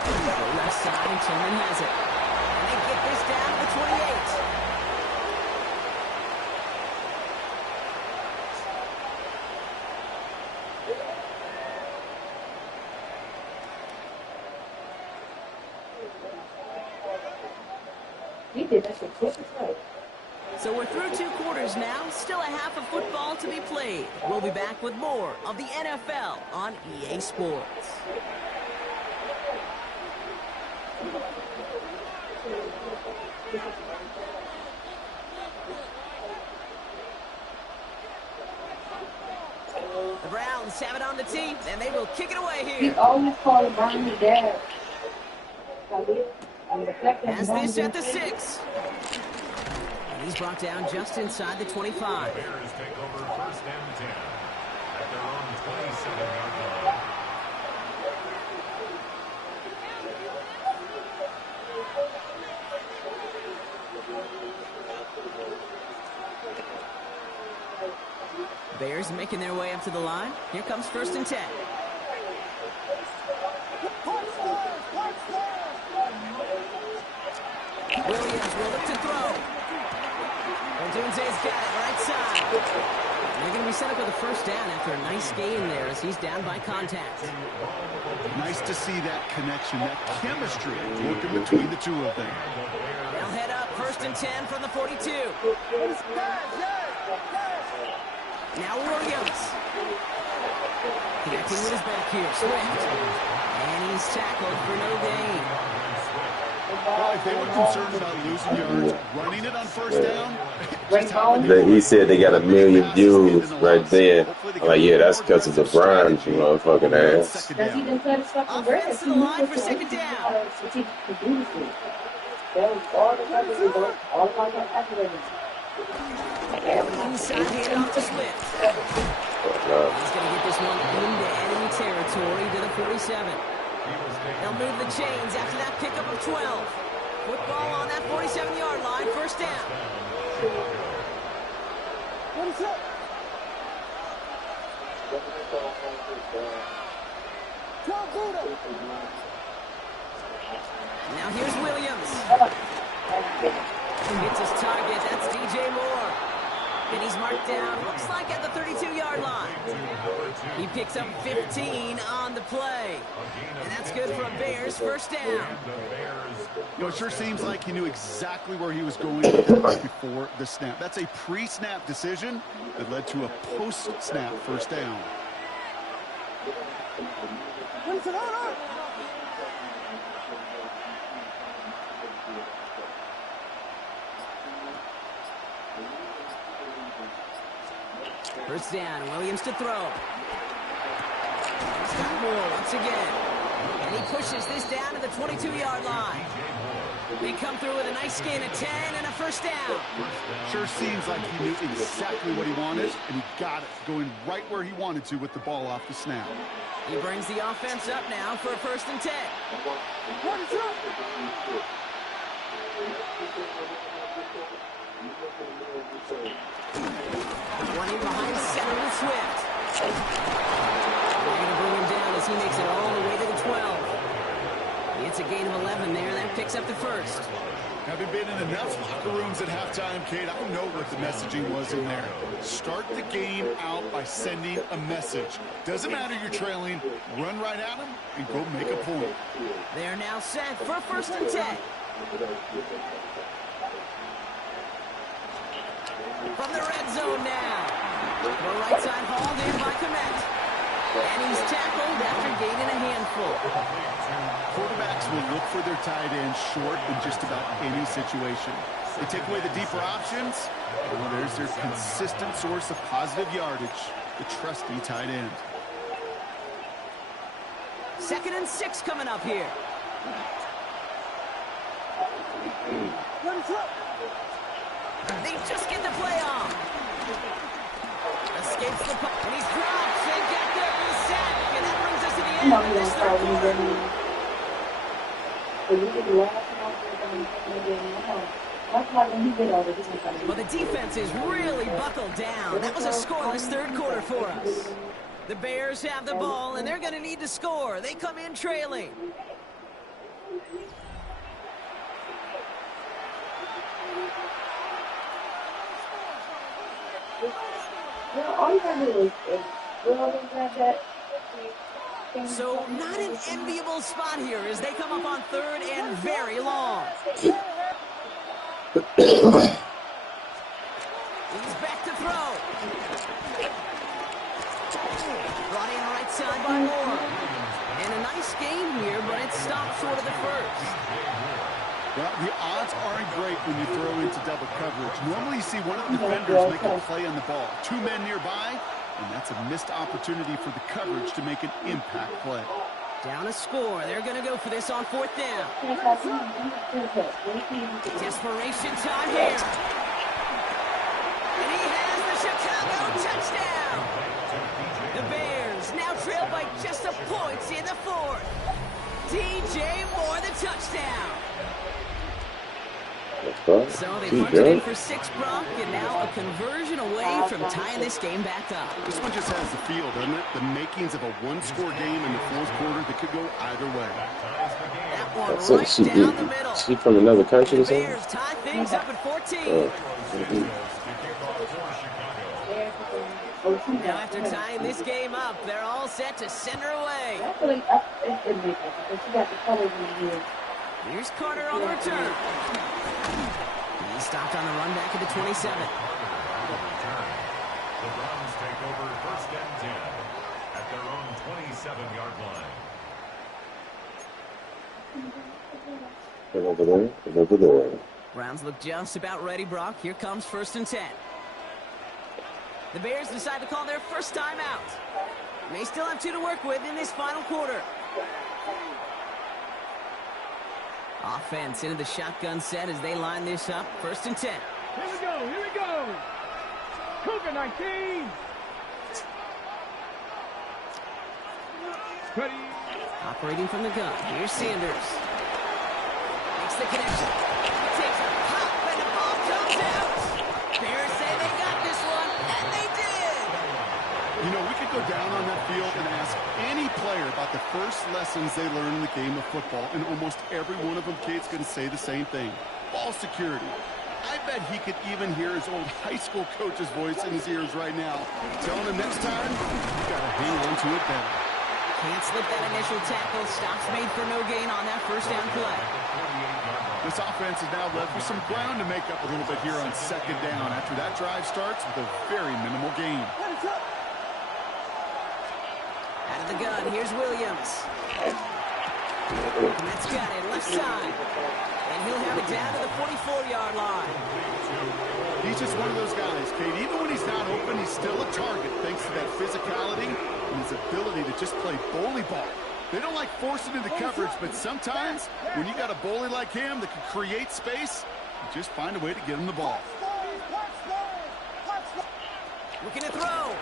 The left side, Tillman has it. And they get this down to the 28. He did that quick as well. So we're through 2 quarters now. Still a half of football to be played. We'll be back with more of the NFL on EA Sports. The Browns have it on the tee, and they will kick it away He here. always called Barney dad. Has this at the 6. And he's brought down just inside the 25. Bears take over first and 10 at their own 27-yard line. Bears making their way up to the line. Here comes 1st and 10. Williams will look to throw. Odunze's got it right side. They're going to be set up with a 1st down after a nice gain there as he's down by contact. Nice to see that connection, that chemistry working between the two of them. They'll head up 1st and 10 from the 42. Now Williams. Connecting with his back here, Swift. And he's tackled for no gain. Well, if they were concerned about losing yards, running it on 1st down, just how He said they got 1 million views right there. I'm like, yeah, that's because of the Browns, you motherfucking ass. Because he didn't play the fucking bread. Offense to the line for 2nd down. All about that activating. Inside hand off to Swift. He's going to get this one into enemy territory to the 47. They'll move the chains after that pickup of 12. Football on that 47-yard line, 1st down. Now here's Williams. Gets his target. That's DJ Moore. And he's marked down, looks like at the 32-yard line. He picks up 15 on the play. And that's good for a Bears 1st down. You know, it sure seems like he knew exactly where he was going with it before the snap. That's a pre-snap decision that led to a post-snap 1st down. First down, Williams to throw. He's got Moore once again. And he pushes this down to the 22-yard line. They come through with a nice gain of 10 and a 1st down. Sure seems like he knew exactly what he wanted, and he got it, going right where he wanted to with the ball off the snap. He brings the offense up now for a 1st and 10. Running behind center with Swift. They're going to bring him down as he makes it all the way to the 12. It's a gain of 11 there. That picks up the 1st. Having been in enough locker rooms at halftime, Kate, I know what the messaging was in there. Start the game out by sending a message. Doesn't matter you're trailing, run right at them and go make a point. They're now set for 1st and 10. From the red zone now. The right side hauled in by Komet. And he's tackled after gaining a handful. Quarterbacks will look for their tight end short in just about any situation. They take away the deeper options. Well, there's their consistent source of positive yardage, the trusty tight end. 2nd and 6 coming up here. They just get the play on. Escapes the puck, and he's dropped and get there in the sack. And that brings us to the end of this 3rd quarter. Well, the defense is really buckled down. That was a scoreless 3rd quarter for us. The Bears have the ball, and they're going to need to score. They come in trailing. All you gotta do is grab that. So not an enviable spot here as they come up on 3rd and very long. He's back to throw. Brought in right side by Moore. And a nice game here, but it stopped short of the 1st. Well, the odds aren't great when you throw into double coverage. Normally you see one of the defenders make a play on the ball. 2 men nearby, and that's a missed opportunity for the coverage to make an impact play. Down a score. They're going to go for this on 4th down. Desperation time here. And he has the Chicago touchdown. The Bears now trail by just a point in the 4th. DJ Moore the touchdown. Huh? So they Keep punch it in going. for 6, Brock, and now a conversion away from tying this game back up. This one just has the feel, doesn't it? The makings of a one-score game in the fourth quarter that could go either way. That one So right down the middle. she from another country The or something? Bears tie things up at 14. Mhm. Now after tying this game up, they're all set to send her away. Here's Carter on the return. He stopped on the run back at the 27. The Browns take over 1st and 10 at their own 27-yard line. Over there. Over there. Browns look just about ready, Brock. Here comes 1st and 10. The Bears decide to call their first time out. They still have 2 to work with in this final quarter. Offense into the shotgun set as they line this up. 1st and 10. Here we go, here we go. Cougar 19. Ready. Operating from the gun. Here's Sanders. Makes the connection. Takes a hop and the ball comes out. Bears say they got this one, and they did. You know, we could go down on that field and ask any player about the first lessons they learned in the game of football, and almost every one of them, Kate's going to say the same thing. Ball security. I bet he could even hear his old high school coach's voice in his ears right now, telling him next time, you got to hang on to it better. Can't slip that initial tackle. Stops made for no gain on that first down play. This offense is now left with some ground to make up a little bit here on 2nd down after that drive starts with a very minimal gain. Out of the gun, here's Williams. And that's got it, left side. And he'll have it down to the 44-yard line. He's just one of those guys, Kate. Even when he's not open, he's still a target thanks to that physicality and his ability to just play bully ball. They don't like forcing into coverage, but sometimes when you got a bully like him that can create space, you just find a way to get him the ball. Looking to throw.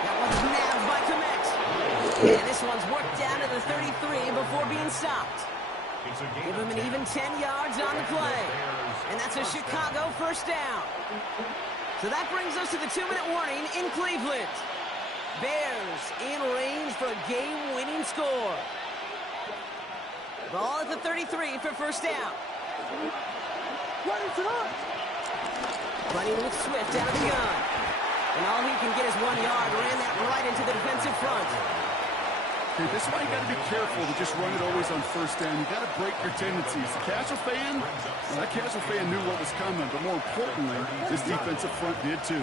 That one's nabbed by Komet. And this one's worked down to the 33 before being stopped. Give him an even 10 yards on the play. And that's a Chicago first down. So that brings us to the 2-minute warning in Cleveland. Bears in range for a game-winning score. Ball at the 33 for first down. Running with Swift out of the gun. And all he can get is 1 yard. Ran that right into the defensive front. Okay, this is why you got to be careful to just run it always on first down. You got to break your tendencies. The casual fan, well, that casual fan knew what was coming, but more importantly, this defensive front did too.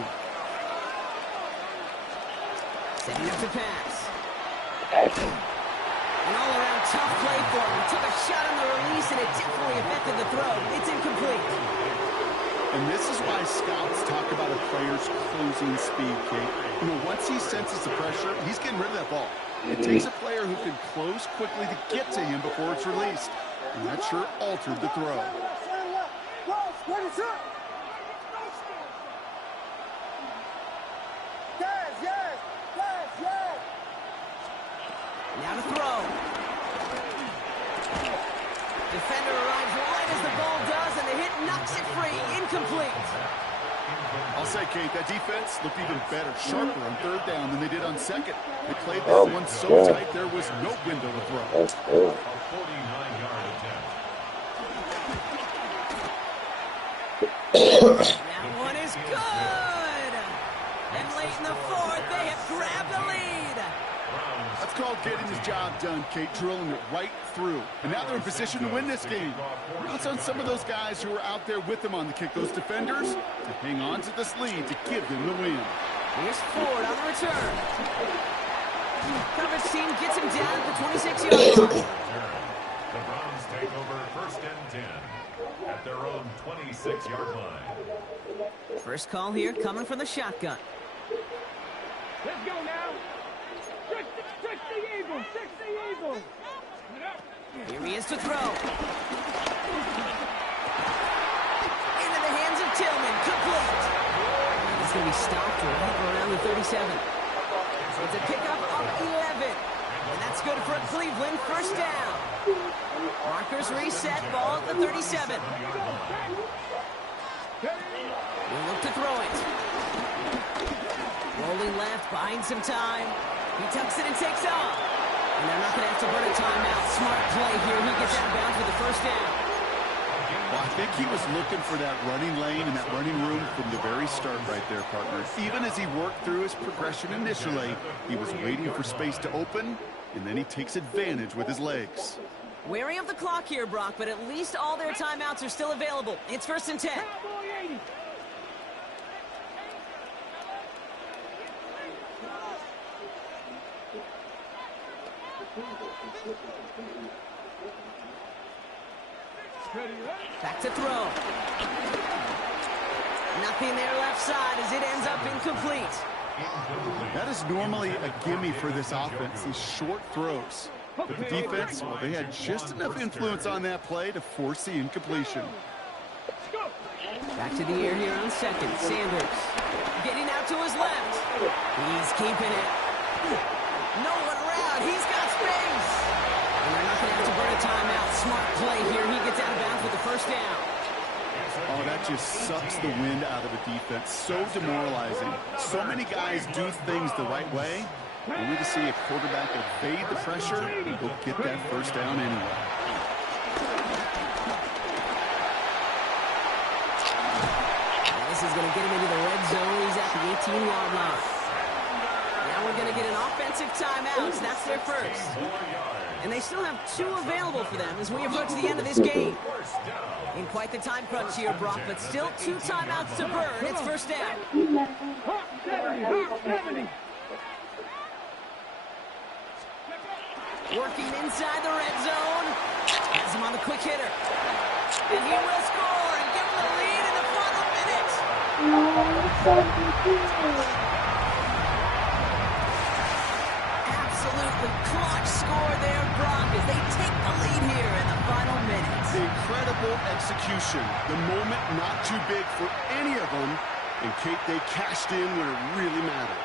Setting up to pass. An all-around tough play for him. He took a shot on the release, and it definitely affected the throw. It's incomplete. And this is why scouts talk about a player's closing speed, Kate. You know, once he senses the pressure, he's getting rid of that ball. It takes a player who can close quickly to get to him before it's released. And that sure altered the throw. Now to throw. Defender arrives right as the ball does, and the hit knocks it free. Incomplete. I'll say, Kate, that defense looked even better, sharper on 3rd down than they did on 2nd. They played that one so tight there was no window to throw. A 49-yard attempt. That one is good. And late in the 4th, they have grabbed the lead. That's called getting his job done, Kate, drilling it right through. And now they're in position to win this game. It's on some of those guys who are out there with them on the kick, those defenders, to hang on to this lead to give them the win. Here's Ford on the return. Coverage team gets him down at the 26-yard line. The Browns take over 1st and 10 at their own 26-yard line. First call here coming from the shotgun. Let's go now. Six the Eagles. Six the Eagles. Here he is to throw. Into the hands of Tillman. Complete. He's going to be stopped right around the 37. It's a pickup of 11. And that's good for Cleveland. First down. Markers reset. Ball at the 37. We'll look to throw it. Rolling left, buying some time. He tucks it and takes off. And they're not going to have to burn a timeout. Smart play here. He gets out of bounds with the first down. Well, I think he was looking for that running lane and that running room from the very start right there, partner. Even as he worked through his progression initially, he was waiting for space to open, and then he takes advantage with his legs. Wary of the clock here, Brock, but at least all their timeouts are still available. It's first and 10. Back to throw. Nothing there left side as it ends up incomplete. That is normally a gimme for this offense, these short throws. But the defense, well, they had just enough influence on that play to force the incompletion. Back to the air here on second. Sanders getting out to his left. He's keeping it. No one around. He's got space. And they're not going to have to burn a timeout. Smart play here. He gets out of bounds with the first down. Oh, that just sucks the wind out of a defense. So demoralizing. So many guys do things the right way, only to see a quarterback evade the pressure and go get that first down anyway. This is going to get him into the red zone. He's at the 18-yard line. Now we're going to get an offensive timeout. That's their first. And they still have 2 available for them as we approach the end of this game. In quite the time crunch here, Brock, but still 2 timeouts to burn. It's first down. 70. Working inside the red zone. Has him on the quick hitter. And he will score and give him the lead in the final minute. Absolutely clutch score there, Brock, as they take the lead here in the final minutes. Incredible execution. The moment not too big for any of them. And Kate, they cashed in when it really mattered.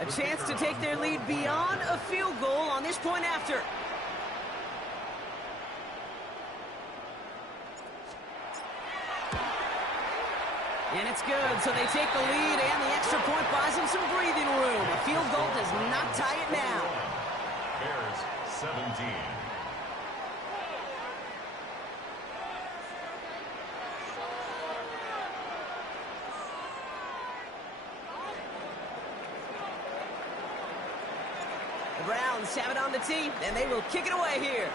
A chance to take their lead beyond a field goal on this point after. And it's good, so they take the lead, and the extra point buys them some breathing room. A field goal does not tie it now. Bears 17. The Browns have it on the tee, and they will kick it away here.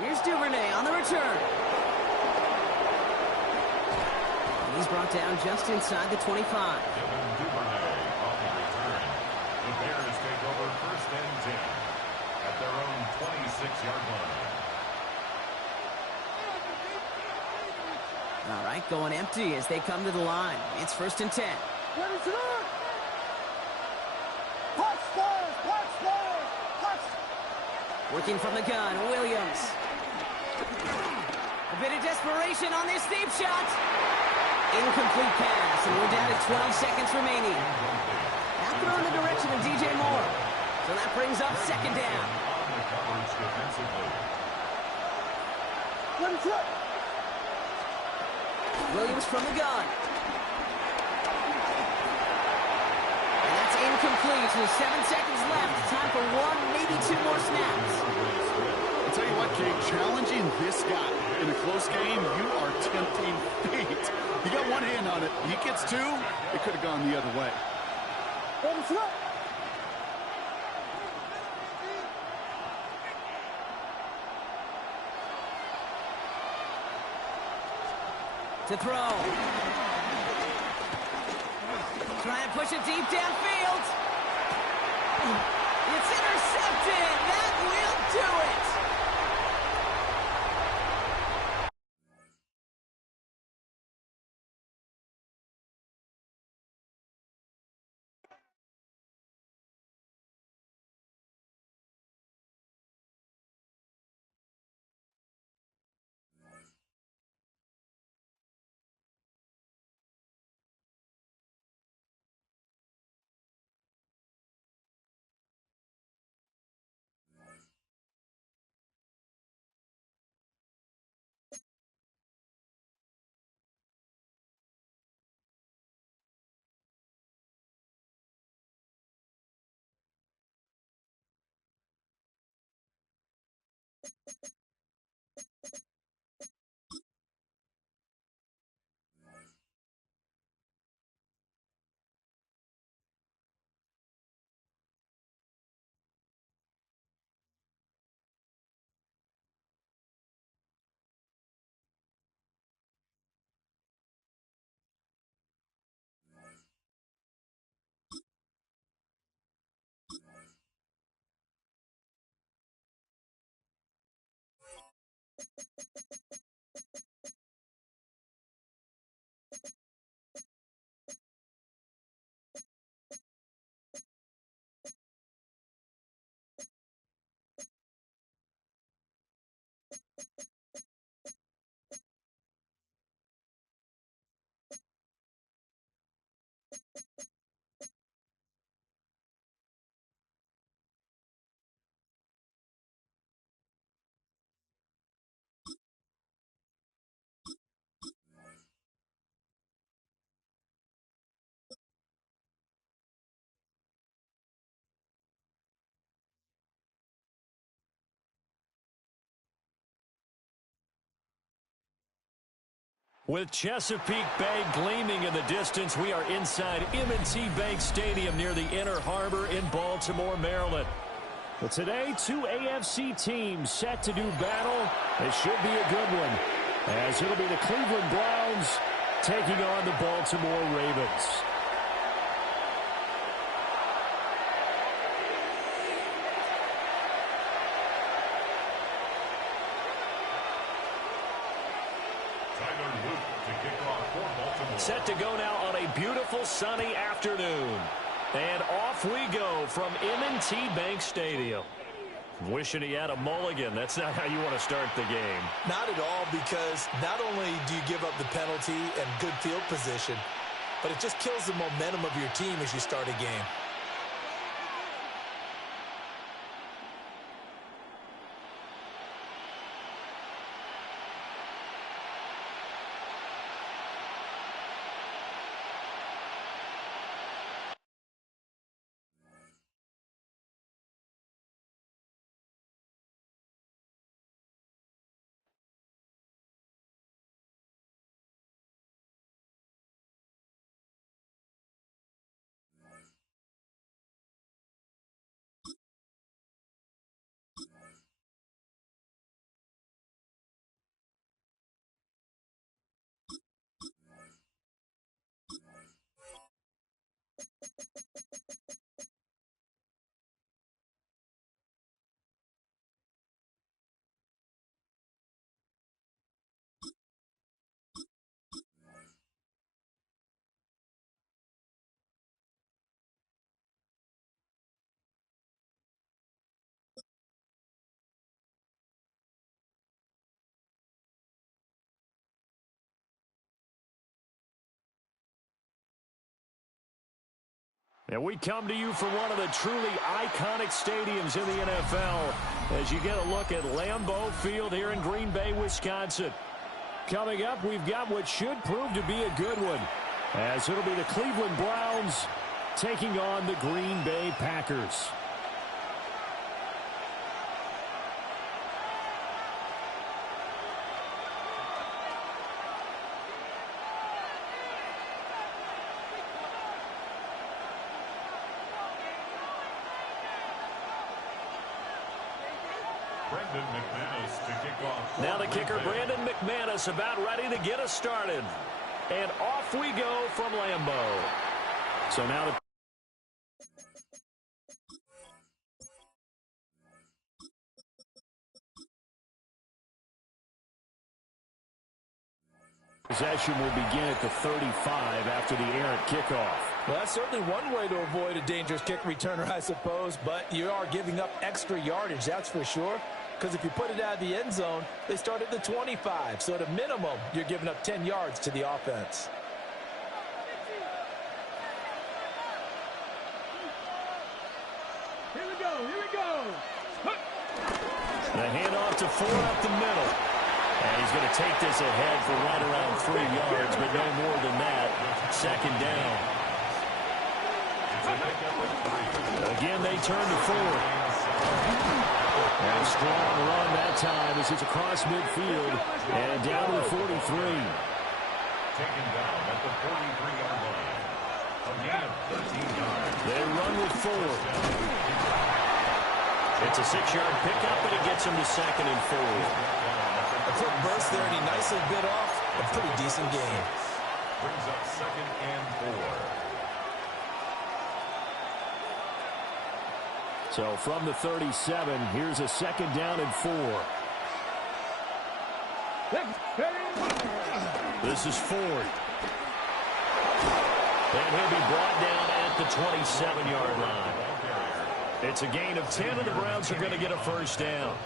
Here's Duvernay on the return. And he's brought down just inside the 25. Duvernay on the return. The Bears take over first and 10 at their own 26-yard line. All right, going empty as they come to the line. It's first and 10. Working from the gun, Williams. A bit of desperation on this deep shot. Incomplete pass, and we're down to 12 seconds remaining. Now thrown in the direction of DJ Moore. So that brings up second down. On the coverage defensively. Williams from the gun. And that's incomplete. With 7 seconds left. Time for 1, maybe 2 more snaps. I'll tell you what, King, challenging this guy in a close game, you are tempting fate. You got one hand on it. He gets 2, it could have gone the other way. To throw. Try and push it deep downfield. It's intercepted. That will do it. With Chesapeake Bay gleaming in the distance, we are inside M&T Bank Stadium near the Inner Harbor in Baltimore, Maryland. But today, two AFC teams set to do battle. It should be a good one, as it'll be the Cleveland Browns taking on the Baltimore Ravens. Set to go now on a beautiful sunny afternoon. And off we go from M&T Bank Stadium. Wishing he had a mulligan. That's not how you want to start the game. Not at all, because not only do you give up the penalty and good field position, but it just kills the momentum of your team as you start a game. And we come to you from one of the truly iconic stadiums in the NFL as you get a look at Lambeau Field here in Green Bay, Wisconsin. Coming up, we've got what should prove to be a good one, as it'll be the Cleveland Browns taking on the Green Bay Packers. Now the kicker, Brandon McManus, about ready to get us started. And off we go from Lambeau. So now the possession will begin at the 35 after the errant kickoff. Well, that's certainly one way to avoid a dangerous kick returner, I suppose, but you are giving up extra yardage, that's for sure. Because if you put it out of the end zone, they start at the 25. So at a minimum, you're giving up 10 yards to the offense. Here we go, here we go. The handoff to Ford up the middle. And he's going to take this ahead for right around 3 yards, but no more than that. Second down. Again, they turn to Ford. And a strong run that time as it's across midfield and down to the 43. Taken down at the 43-yard line. A gain of 13 yards. They run with Ford. It's a 6-yard pickup, and it gets him to 2nd and 4. A quick burst there, and he nicely bit off a pretty decent gain. Brings up 2nd and 4. So from the 37, here's a 2nd down and 4. This is Ford. And he'll be brought down at the 27-yard line. It's a gain of 10, and the Browns are going to get a first down.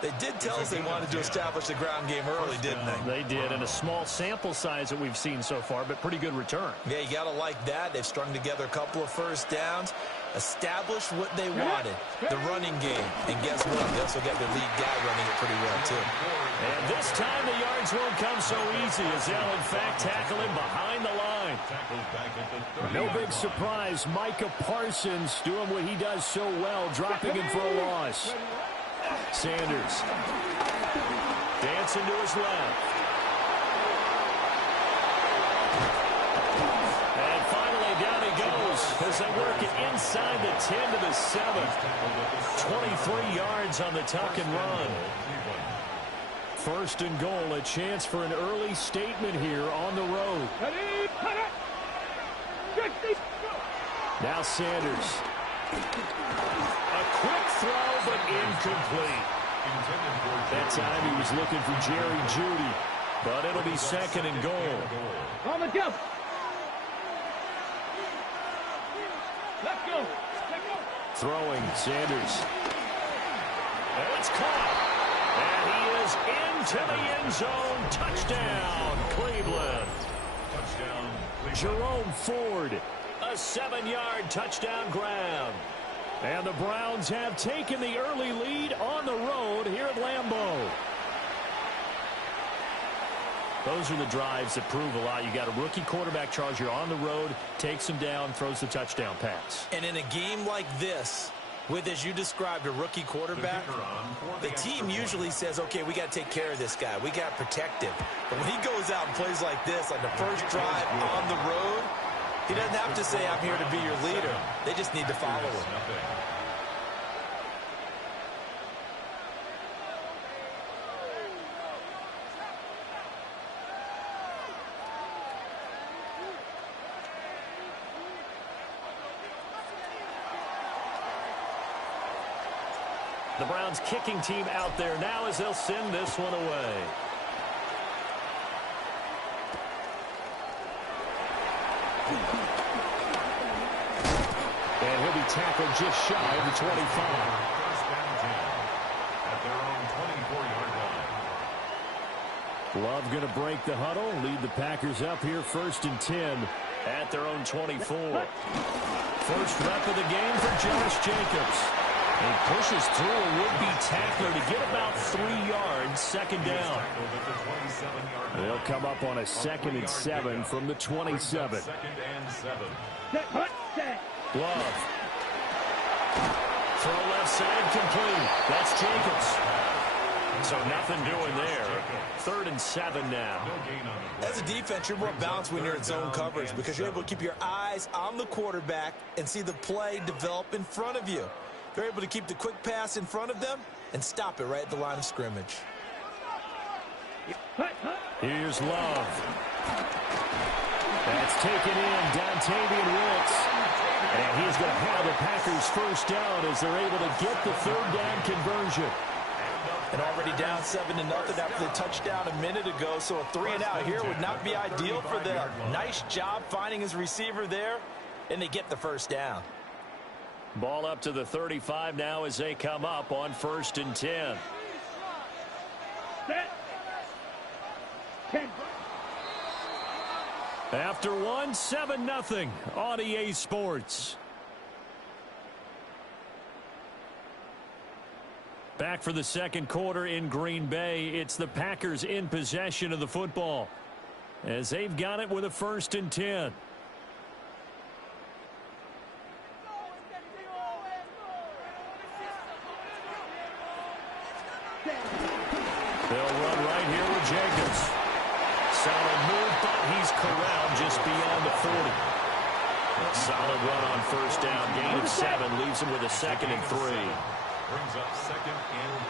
They did tell us they wanted to establish the ground game early, didn't they? They did, and a small sample size that we've seen so far, but pretty good return. Yeah, you got to like that. They've strung together a couple of first downs, established what they wanted, the running game. And guess what? They also got their lead guy running it pretty well, too. And this time the yards won't come so easy as they'll, in fact, tackle him behind the line. No big surprise. Micah Parsons doing what he does so well, dropping him for a loss. Sanders dancing to his left. as they work it inside the 10 to the 7. 23 yards on the tuck and run. First and goal, a chance for an early statement here on the road. Now Sanders. A quick throw, but incomplete. That time he was looking for Jerry Jeudy, but it'll be second and goal. On the jump. Let's go. Throwing, Sanders. And it's caught. And he is into the end zone. Touchdown, Cleveland. Touchdown, Cleveland. Jerome Ford, a 7-yard touchdown grab. And the Browns have taken the early lead on the road here at Lambeau. Those are the drives that prove a lot. You got a rookie quarterback charge. You're on the road, takes him down, throws the touchdown pass. And in a game like this, with, as you described, a rookie quarterback, the team usually says, okay, we got to take care of this guy. We got to protect him. But when he goes out and plays like this on the first drive on the road, he doesn't have to say, I'm here to be your leader. They just need to follow him. The Browns kicking team out there now as they'll send this one away. And he'll be tackled just shy of the 25. First down 10 at their own 24-yard line. Love going to break the huddle, lead the Packers up here first and 10 at their own 24. First rep of the game for Josh Jacobs. He pushes through a would-be tackler to get about 3 yards, second down. They'll come up on a 2nd and 7 from the 27. Second and 7. Love. Throw left side complete. That's Jacobs. So nothing doing there. 3rd and 7 now. As a defense, you're more balanced when you're in zone coverage because you're able to keep your eyes on the quarterback and see the play develop in front of you. They're able to keep the quick pass in front of them and stop it right at the line of scrimmage. Here's Love. That's taken in, Dontavian Wicks. And he's going to have the Packers first down as they're able to get the 3rd down conversion. And already down 7-0 after the touchdown a minute ago, so a 3-and-out here would not be ideal for them. Nice job finding his receiver there, and they get the first down. Ball up to the 35 now as they come up on 1st and 10. After one, 7-0 on EA Sports. Back for the second quarter in Green Bay. It's the Packers in possession of the football as they've got it with a 1st and 10. They'll run right here with Jacobs. Solid move, but he's corralled just beyond the 40. A solid run on 1st down. Gain of 7 leaves him with a 2nd and 3. Brings up 2nd and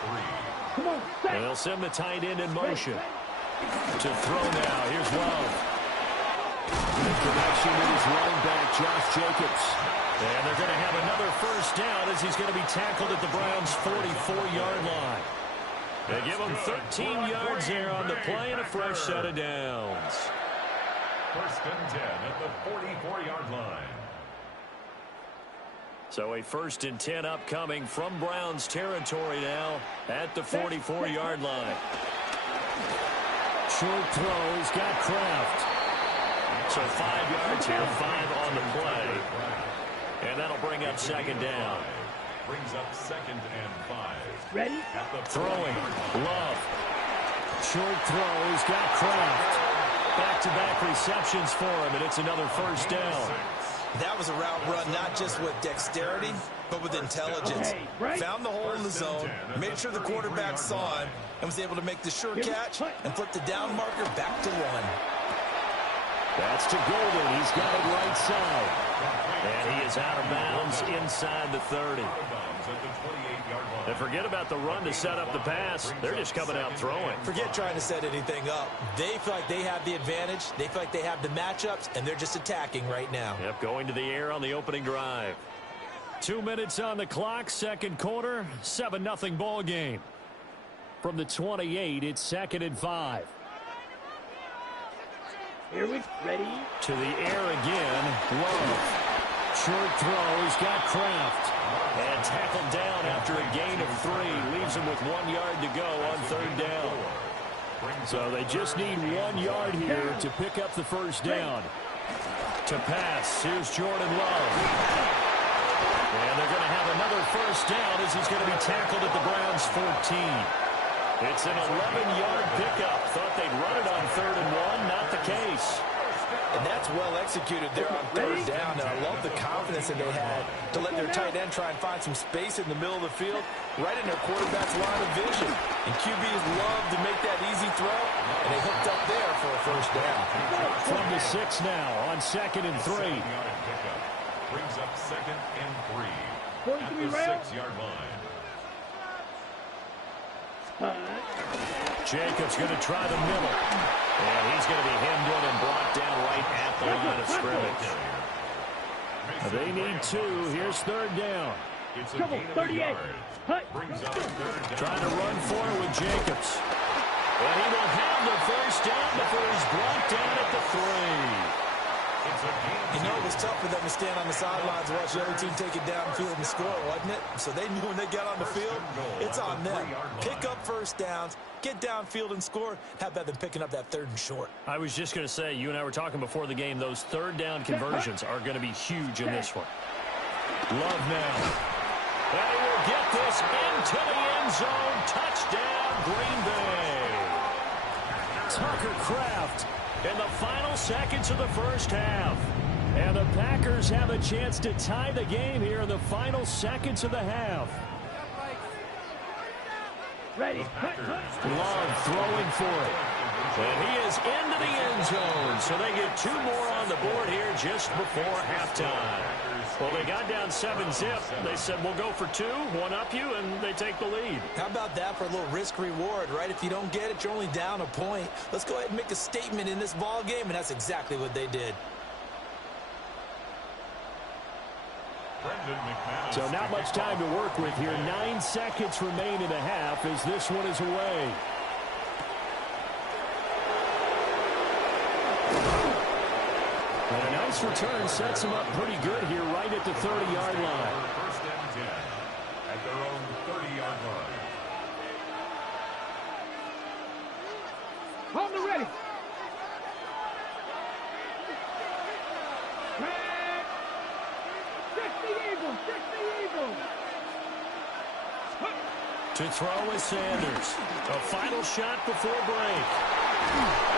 3. And they'll send the tight end in motion. To throw now. Here's Love. The connection with his running back, Josh Jacobs. And they're going to have another 1st down as he's going to be tackled at the Browns' 44-yard line. They give him 13 yards there on the play and a fresh set of downs. 1st and 10 at the 44-yard line. So a 1st and 10 upcoming from Browns territory now at the 44-yard line. Short throw, he's got Kraft. So 5 yards here, 5 on the play. And that'll bring up 2nd down. Brings up 2nd and 5. Ready? Throwing. Love. Short throw. He's got Kraft. Back-to-back receptions for him, and it's another 1st down. That was a route run not just with dexterity, but with intelligence. Found the hole in the zone, made sure the quarterback saw him, and was able to make the sure catch and flip the down marker back to 1. That's to Golden. He's got it right side. And he is out of bounds inside the 30. And forget about the run to set up the pass. They're just coming out throwing. Forget trying to set anything up. They feel like they have the advantage. They feel like they have the matchups, and they're just attacking right now. Yep, going to the air on the opening drive. 2 minutes on the clock, second quarter, 7-0 ball game. From the 28, it's 2nd and 5. Here we ready. To the air again. Love. Short throw. He's got Kraft. And tackled down after a gain of 3. Leaves him with 1 yard to go on 3rd down. So they just need 1 yard here to pick up the first down. To pass. Here's Jordan Love. And they're going to have another first down as he's going to be tackled at the Browns' 14. It's an 11-yard pickup. Thought they'd run it on 3rd and 1. Not the case. And that's well executed there on 3rd down. And I love the confidence that they had to let their tight end try and find some space in the middle of the field, right in their quarterback's line of vision. And QBs love to make that easy throw, and they hooked up there for a first down. From the 6 now on 2nd and 3. Brings up 2nd and 3 at the 6-yard line. Jacobs going to try the middle. And he's going to be hemmed in and brought down right at the line of scrimmage. They need 2. Here's 3rd down. It's a gain of a yard. Brings up 3rd down. Trying to run forward with Jacobs. And he will have the first down before he's brought down at the 3. You know, it was tough for them to stand on the sidelines and watch the other team take it downfield and score, wasn't it? So they knew when they got on the field, it's on them. Pick up first downs, get downfield and score. How about them picking up that 3rd and short? I was just going to say, you and I were talking before the game, those 3rd down conversions are going to be huge in this one. Love now. And he will get this into the end zone. Touchdown, Green Bay. Tucker Kraft in the final seconds of the first half. And the Packers have a chance to tie the game here in the final seconds of the half. Ready. Love throwing for it. And he is into the end zone. So they get 2 more on the board here just before halftime. Well, they got down 7-zip. They said, we'll go for 2, 1 up you, and they take the lead. How about that for a little risk-reward, right? If you don't get it, you're only down a point. Let's go ahead and make a statement in this ball game, and that's exactly what they did. So not much time to work with here. 9 seconds remain in the half as this one is away. And a nice return sets him up pretty good here right at the 30-yard line. First and 10 at their own 30-yard line. Hold the ready. To throw is Sanders. A final shot before break.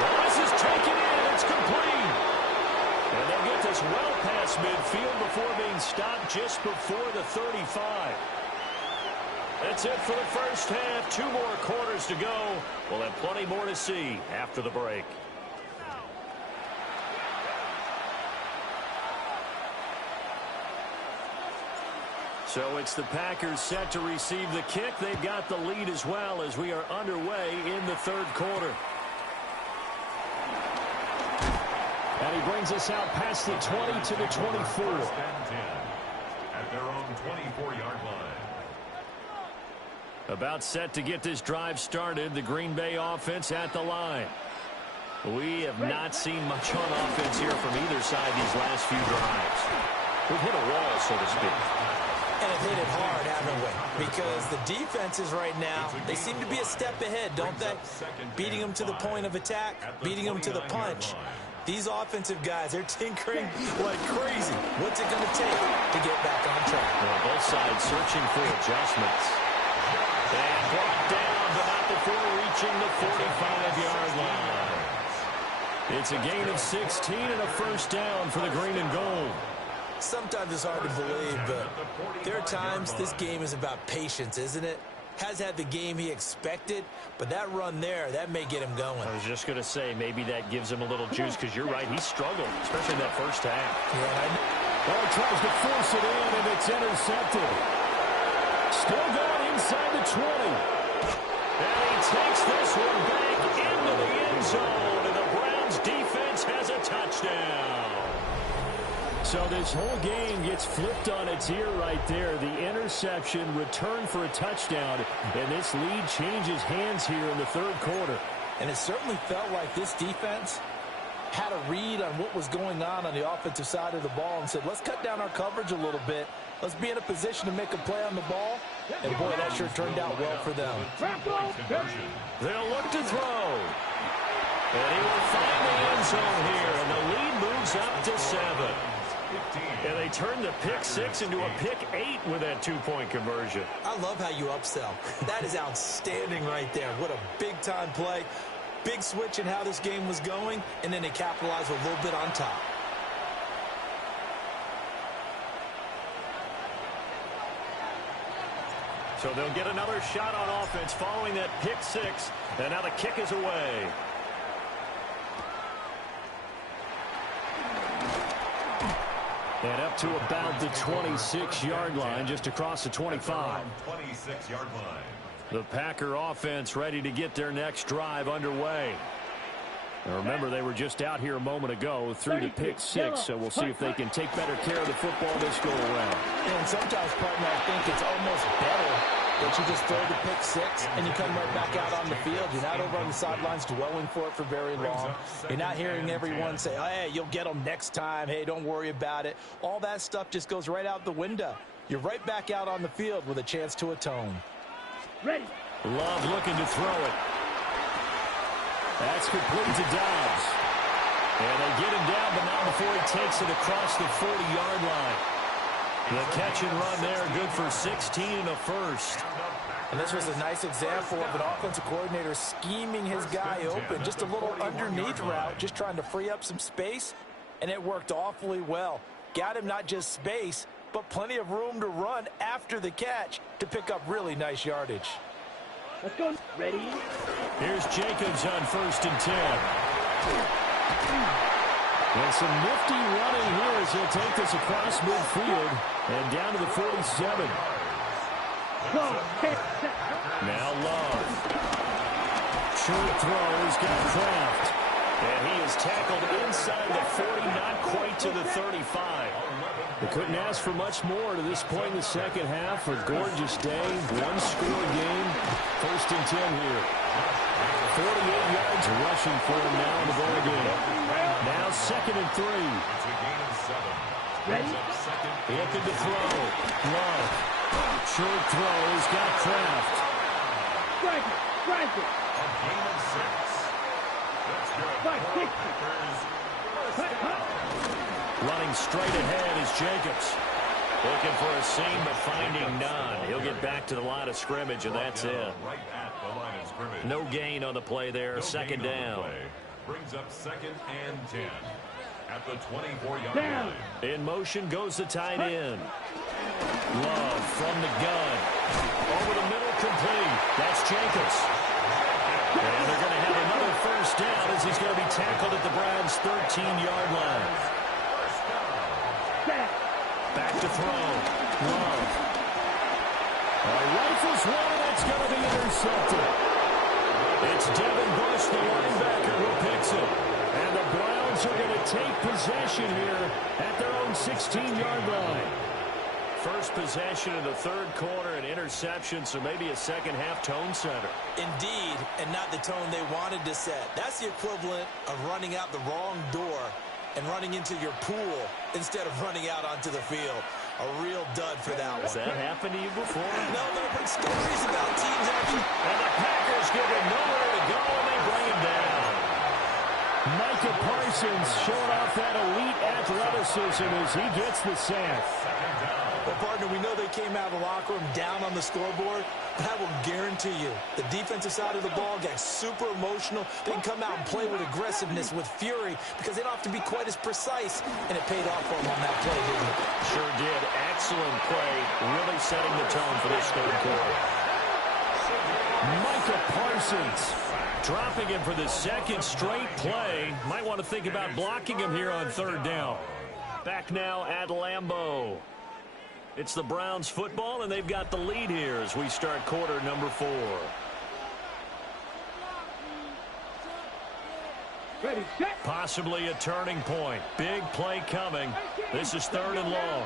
Well, this is taken in. It's complete. And they'll get this well past midfield before being stopped just before the 35. That's it for the first half. 2 more quarters to go. We'll have plenty more to see after the break. So it's the Packers set to receive the kick. They've got the lead as well as we are underway in the 3rd quarter. And he brings us out past the 20 to the 24. First and 10 at their own 24-yard line. About set to get this drive started. The Green Bay offense at the line. We have not seen much on offense here from either side these last few drives. We've hit a wall, so to speak. And have hit it hard, haven't we? Because the defenses right now, they seem to be a step ahead, don't they? Beating them to the point of attack, beating them to the punch. These offensive guys, they're tinkering like crazy. What's it going to take to get back on track? Well, both sides searching for adjustments. And brought down, but not before reaching the 45-yard line. It's a gain of 16 and a first down for the green and gold. Sometimes it's hard to believe, but there are times this game is about patience, isn't it? Has had the game he expected, but that run there, that may get him going. I was just going to say, maybe that gives him a little juice, because you're right, he struggled, especially in that first half. Yeah, Well, he tries to force it in, and it's intercepted. Still going inside the 20. And he takes this one back into the end zone, and the Browns defense has a touchdown. So this whole game gets flipped on its ear right there. The interception, return for a touchdown, and this lead changes hands here in the third quarter. And it certainly felt like this defense had a read on what was going on the offensive side of the ball and said, let's cut down our coverage a little bit. Let's be in a position to make a play on the ball. And, boy, that sure turned out well for them. They'll look to throw. And he will find the end zone here, and the lead moves up to 7. And they turn the pick 6 into a pick 8 with that 2-point conversion. I love how you upsell. That is outstanding right there. What a big-time play. Big switch in how this game was going, and then they capitalized a little bit on top. So they'll get another shot on offense following that pick 6, and now the kick is away. And up to about the 26-yard line, just across the 25. 26-yard line. The Packer offense ready to get their next drive underway. Now remember, they were just out here a moment ago through the pick 6, so we'll see if they can take better care of the football this go-around. And sometimes, partner, I think it's almost better that you just throw the pick 6 and you come right back out on the field. You're not over on the sidelines dwelling for it for very long. You're not hearing everyone say, hey, you'll get them next time. Hey, don't worry about it. All that stuff just goes right out the window. You're right back out on the field with a chance to atone. Ready. Love looking to throw it. That's complete to Dobbs. And they get him down, but not before he takes it across the 40-yard line. The catch and run there, good for 16 and a first. And this was a nice example of an offensive coordinator scheming his guy open. Just a little underneath route, just trying to free up some space, and it worked awfully well. Got him not just space, but plenty of room to run after the catch to pick up really nice yardage. Let's go. Ready? Here's Jacobs on 1st and 10. And some nifty running here as he'll take this across midfield and down to the 47. Now Love. Short throw. He's got Kraft. And he is tackled inside the 40, not quite to the 35. They couldn't ask for much more to this point in the second half. A gorgeous day, one-score game. 1st and 10 here. 48 yards rushing for him now in the ball game. Now 2nd and 3. Looking to throw. Love. Short throw. He's got Kraft. Strike it. A gain of 6. That's good. Running straight ahead is Jacobs. Looking for a seam, but finding none. He'll get back to the line of scrimmage, and that's it. Right at the line of scrimmage. No gain on the play there. Second down. Brings up 2nd and 10 at the 24-yard line. In motion goes the tight end. Love from the gun. Over the middle, complete. That's Jacobs. And they're going to have another 1st down as he's going to be tackled at the Browns' 13-yard line. Back to throw. Love. Rifles one, and that's going to be intercepted. It's Devin Bush, the linebacker, who picks it. And the Browns are going to take possession here at their own 16-yard line. First possession in the third quarter, an interception, so maybe a second-half tone setter. Indeed, and not the tone they wanted to set. That's the equivalent of running out the wrong door and running into your pool instead of running out onto the field. A real dud for that one. Has that happened to you before? No, but stories about teams actually. And the Packers give him nowhere to go, and they bring him down. Micah Parsons showing off that elite athleticism as he gets the sack. Well, partner, we know they came out of the locker room down on the scoreboard, but I will guarantee you the defensive side of the ball got super emotional. They can come out and play with aggressiveness, with fury, because they don't have to be quite as precise, and it paid off for them on that play, didn't it? Sure did. Excellent play, really setting the tone for this third quarter. Micah Parsons dropping him for the second straight play. Might want to think about blocking him here on 3rd down. Back now at Lambeau. It's the Browns football, and they've got the lead here as we start quarter number 4. Ready, set. Possibly a turning point. Big play coming. This is 3rd and long.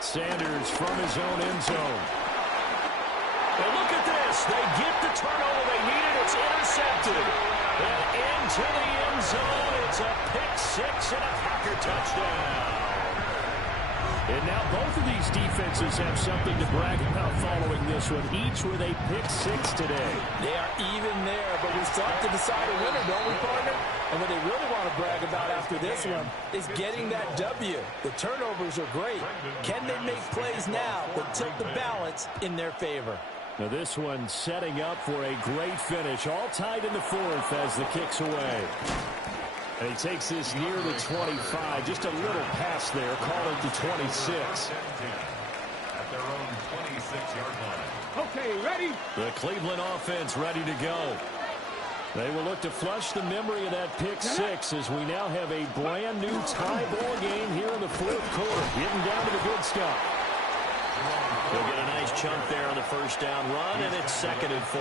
Sanders from his own end zone. And look at this. They get the turnover they needed. It's intercepted. And into the end zone. It's a pick 6 and a Packer touchdown. And now both of these defenses have something to brag about following this one. Each with a pick 6 today. They are even there, but we still have to decide a winner, don't we, partner? And what they really want to brag about after this one is getting that W. The turnovers are great. Can they make plays now that tilt the balance in their favor? Now this one setting up for a great finish. All tied in the 4th as the kick's away. And he takes this near the 25. Just a little pass there. Call it the 26. At their own 26-yard line. Okay, ready? The Cleveland offense ready to go. They will look to flush the memory of that pick 6 as we now have a brand new tie ball game here in the 4th quarter. Getting down to the good stuff. They'll get a nice chunk there on the first down run, and it's 2nd and 4.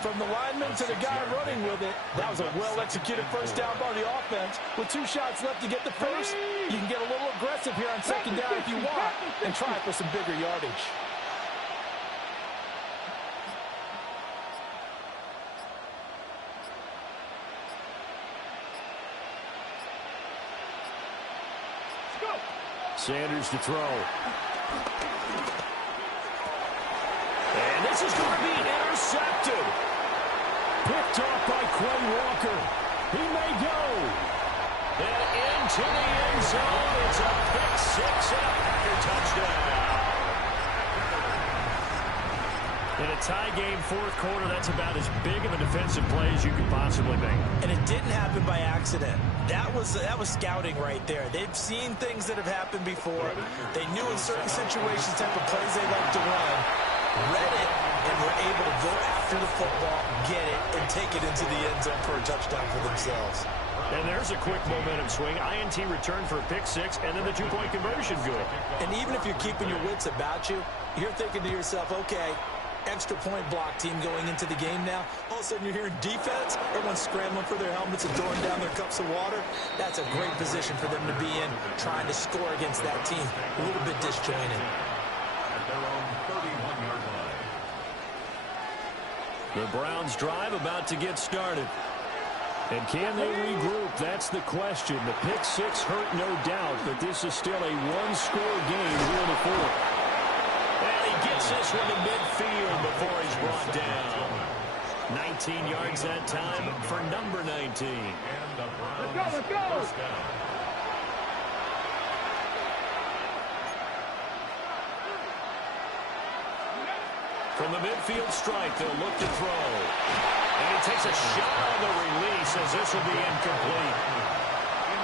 From the lineman to the guy running with it, that was a well-executed first down by the offense. With 2 shots left to get the first, you can get a little aggressive here on 2nd down if you want and try for some bigger yardage. Sanders to throw. And this is going to be intercepted. Picked off by Quay Walker. He may go. And into the end zone. It's a pick 6 and a Packer touchdown. In a tie game, 4th quarter, that's about as big of a defensive play as you could possibly make. And it didn't happen by accident. That was scouting right there. They've seen things that have happened before. They knew in certain situations type of plays they like to run, read it, and were able to go after the football, get it, and take it into the end zone for a touchdown for themselves. And there's a quick momentum swing. INT return for a pick 6, and then the 2-point conversion good. And even if you're keeping your wits about you, you're thinking to yourself, okay, extra point block team going into the game now. All of a sudden you're hearing defense. Everyone's scrambling for their helmets and throwing down their cups of water. That's a great position for them to be in, trying to score against that team. A little bit disjointed. At their own 31-yard line. The Browns drive about to get started. And can they regroup? That's the question. The pick 6 hurt, no doubt, but this is still a one-score game here in the 4th. And he gets this one to midfield before he's brought down. 19 yards that time for number 19. And the Browns Let's go. first down. From the midfield stripe, they'll look to throw. And he takes a shot on the release as this will be incomplete.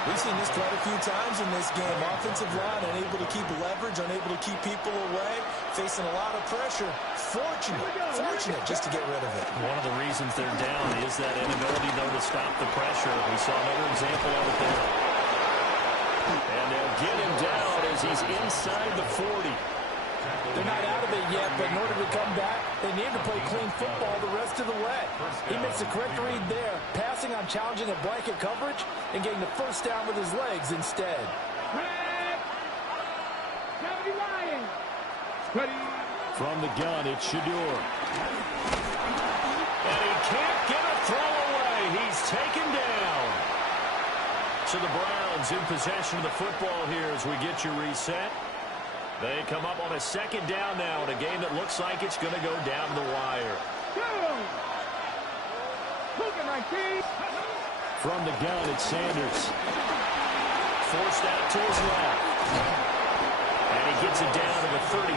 We've seen this quite a few times in this game. Offensive line unable to keep leverage, unable to keep people away, facing a lot of pressure. Fortunate just to get rid of it. One of the reasons they're down is that inability, though, to stop the pressure. We saw another example of it there. And they'll get him down as he's inside the 40. They're not out of it yet, but in order to come back, they need to play clean football the rest of the way. He makes the correct read there, passing on challenging a blanket coverage and getting the first down with his legs instead. From the gun, it's Shador. And he can't get a throw away. He's taken down. So the Browns in possession of the football here as we get you reset. They come up on a 2nd down now in a game that looks like it's going to go down the wire. From the gun, it's Sanders. Forced out to his left. And he gets it down to the 32.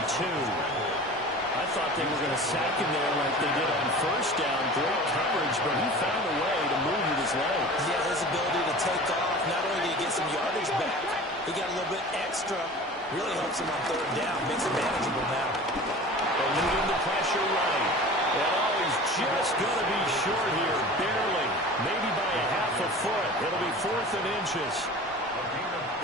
I thought they were going to sack him there like they did on 1st down. Great coverage, but he found a way to move with his legs. Yeah, his ability to take off. Not only did he get some yardage back, he got a little bit extra. Really helps him on 3rd down. Makes it manageable now. Eluding the pressure right. And oh, he's just It's going to be short here, barely, maybe by a half a foot. It'll be 4th and inches.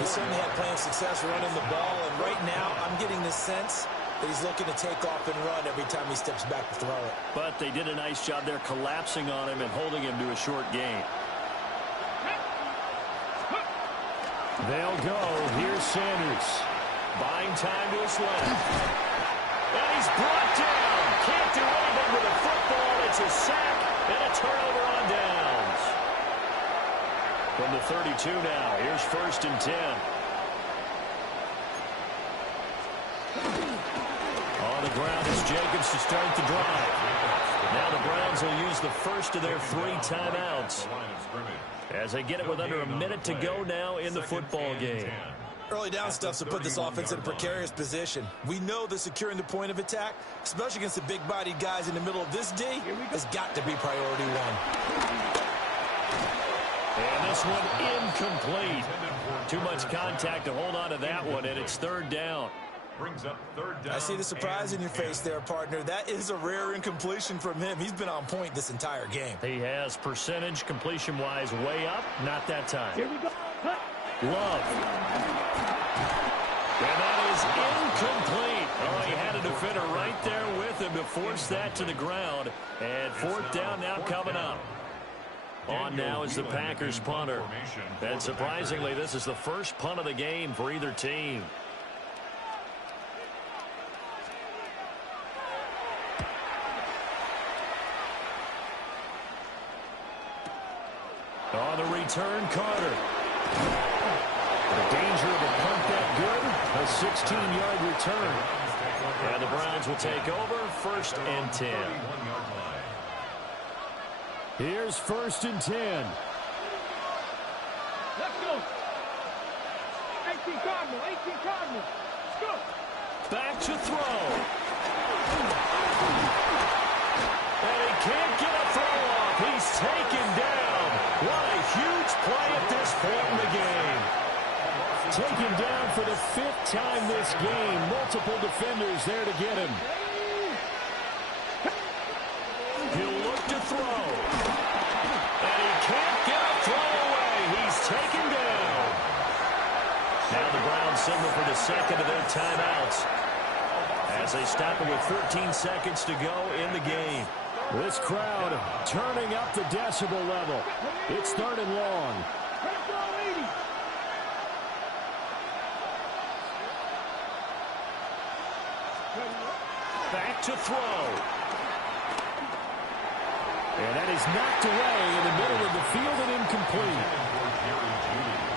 He certainly had plenty of success running the ball, and right now I'm getting the sense that he's looking to take off and run every time he steps back to throw it. But they did a nice job there collapsing on him and holding him to a short gain. They'll go. Here's Sanders. Buying time to his left. And he's brought down. Can't do anything with a football. It's a sack and a turnover on downs. From the 32 now, here's 1st and 10. On the ground is Jacobs to start the drive. Now the Browns will use the first of their 3 timeouts as they get it with under a minute to go now in the football game. Early down stuff to put this offense in a precarious position. We know that securing the point of attack, especially against the big-bodied guys in the middle of this D, has got to be priority 1. And this one incomplete. Too much contact to hold on to that one, and it's 3rd down. Brings up 3rd down. I see the surprise in your face there, partner. That is a rare incompletion from him. He's been on point this entire game. He has percentage completion-wise way up. Not that time. Here we go. Cut. Love. And that is incomplete. Oh, he had a defender right there with him to force that to the ground. And 4th down now coming up. On now is the Packers punter. And surprisingly, this is the first punt of the game for either team. On the return, Carter. The danger of a punt that good, a 16-yard return. And the Browns will take over, 1st and 10. Here's 1st and 10. Let's go. 18 Cardinal. 18 Cardinal. Let's go. Back to throw. And he can't get a throw off. He's taken down. What a huge play at this point in the game. Taken down for the 5th time this game. Multiple defenders there to get him. He'll look to throw. And he can't get a throw away. He's taken down. Now the Browns signal for the 2nd of their timeouts as they stop it with 13 seconds to go in the game. This crowd turning up the decibel level. It's 3rd and long. Back to throw. And that is knocked away in the middle of the field and incomplete.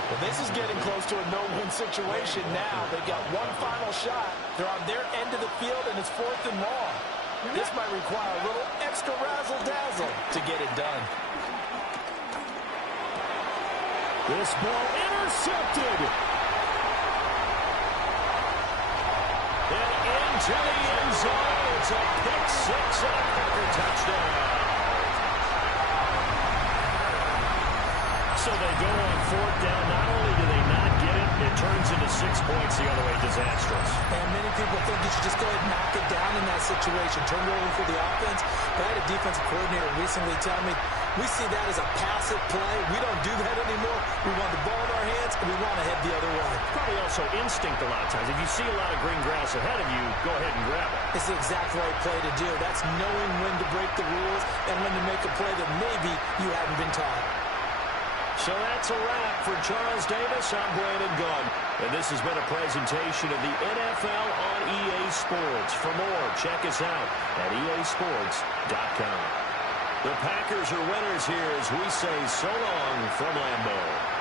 Well, this is getting close to a no-win situation now. They've got one final shot. They're on their end of the field, and it's 4th and long. This might require a little extra razzle-dazzle to get it done. This ball intercepted. And into the end zone. It's a pick 6 and a Packer touchdown. So they go on 4th down. Not only do they not get it, it turns into 6 points the other way. Disastrous. And many people think you should just go ahead and knock it down in that situation. Turn it over for the offense. But I had a defensive coordinator recently tell me, we see that as a passive play. We don't do that anymore. We want the ball in our hands, and we want to head the other way. Probably also instinct a lot of times. If you see a lot of green grass ahead of you, go ahead and grab it. It's the exact right play to do. That's knowing when to break the rules and when to make a play that maybe you hadn't been taught. So that's a wrap for Charles Davis. I'm Brandon Gunn. And this has been a presentation of the NFL on EA Sports. For more, check us out at easports.com. The Packers are winners here as we say so long from Lambeau.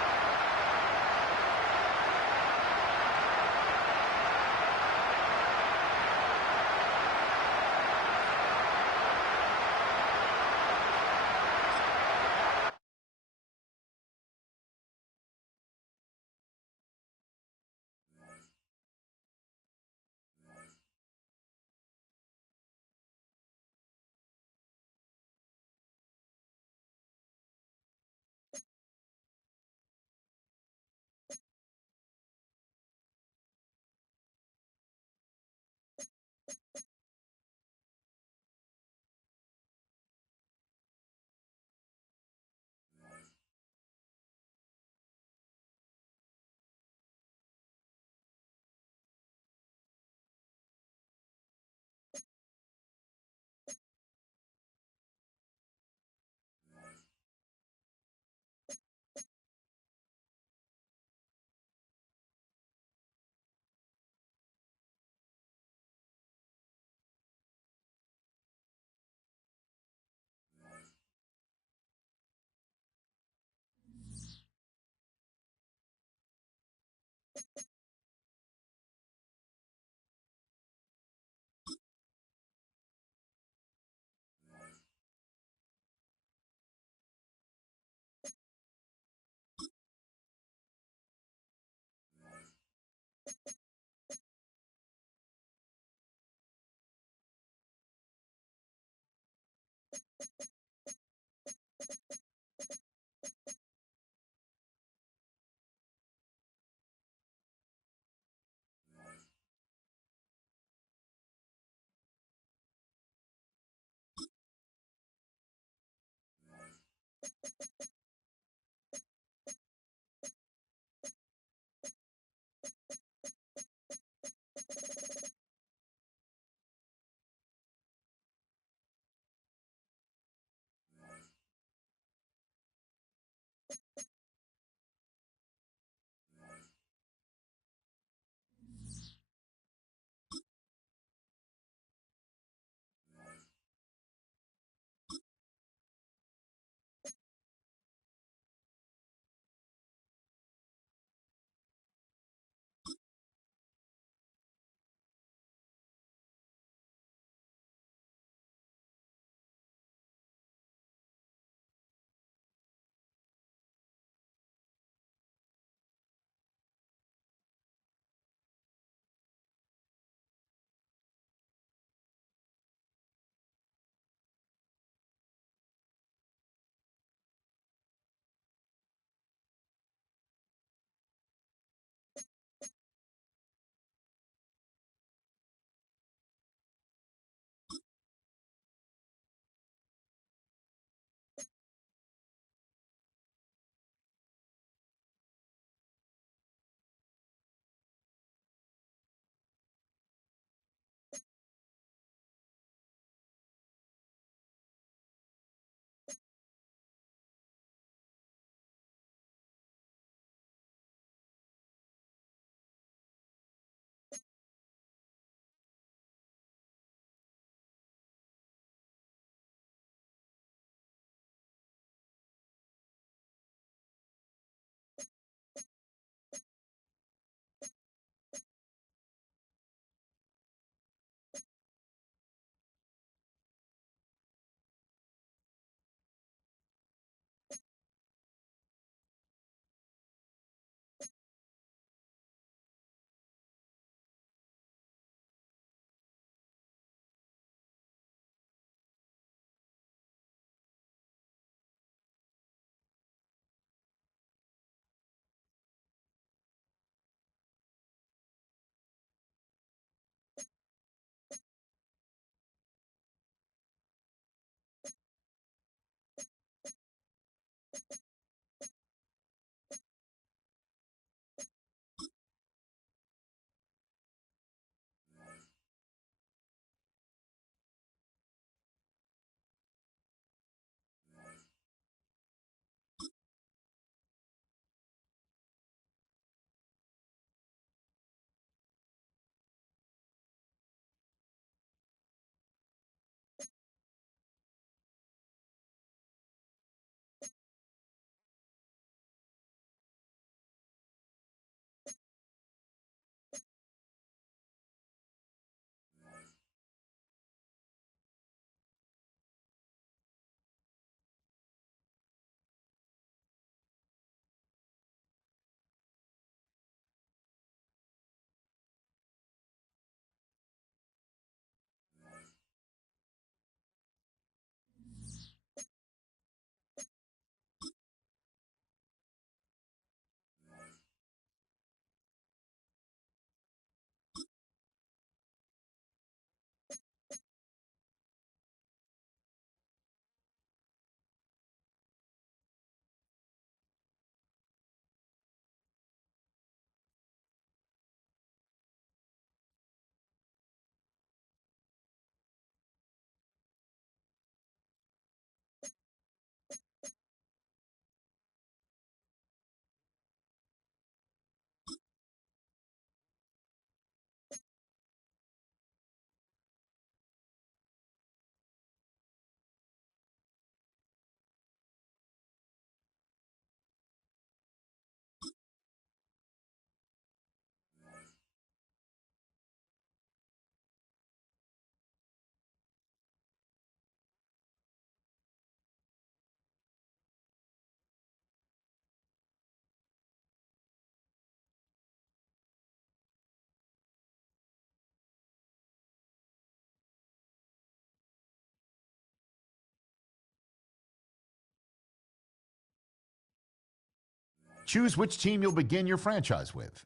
Choose which team you'll begin your franchise with.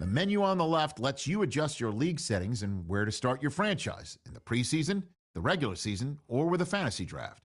The menu on the left lets you adjust your league settings and where to start your franchise in the preseason, the regular season, or with a fantasy draft.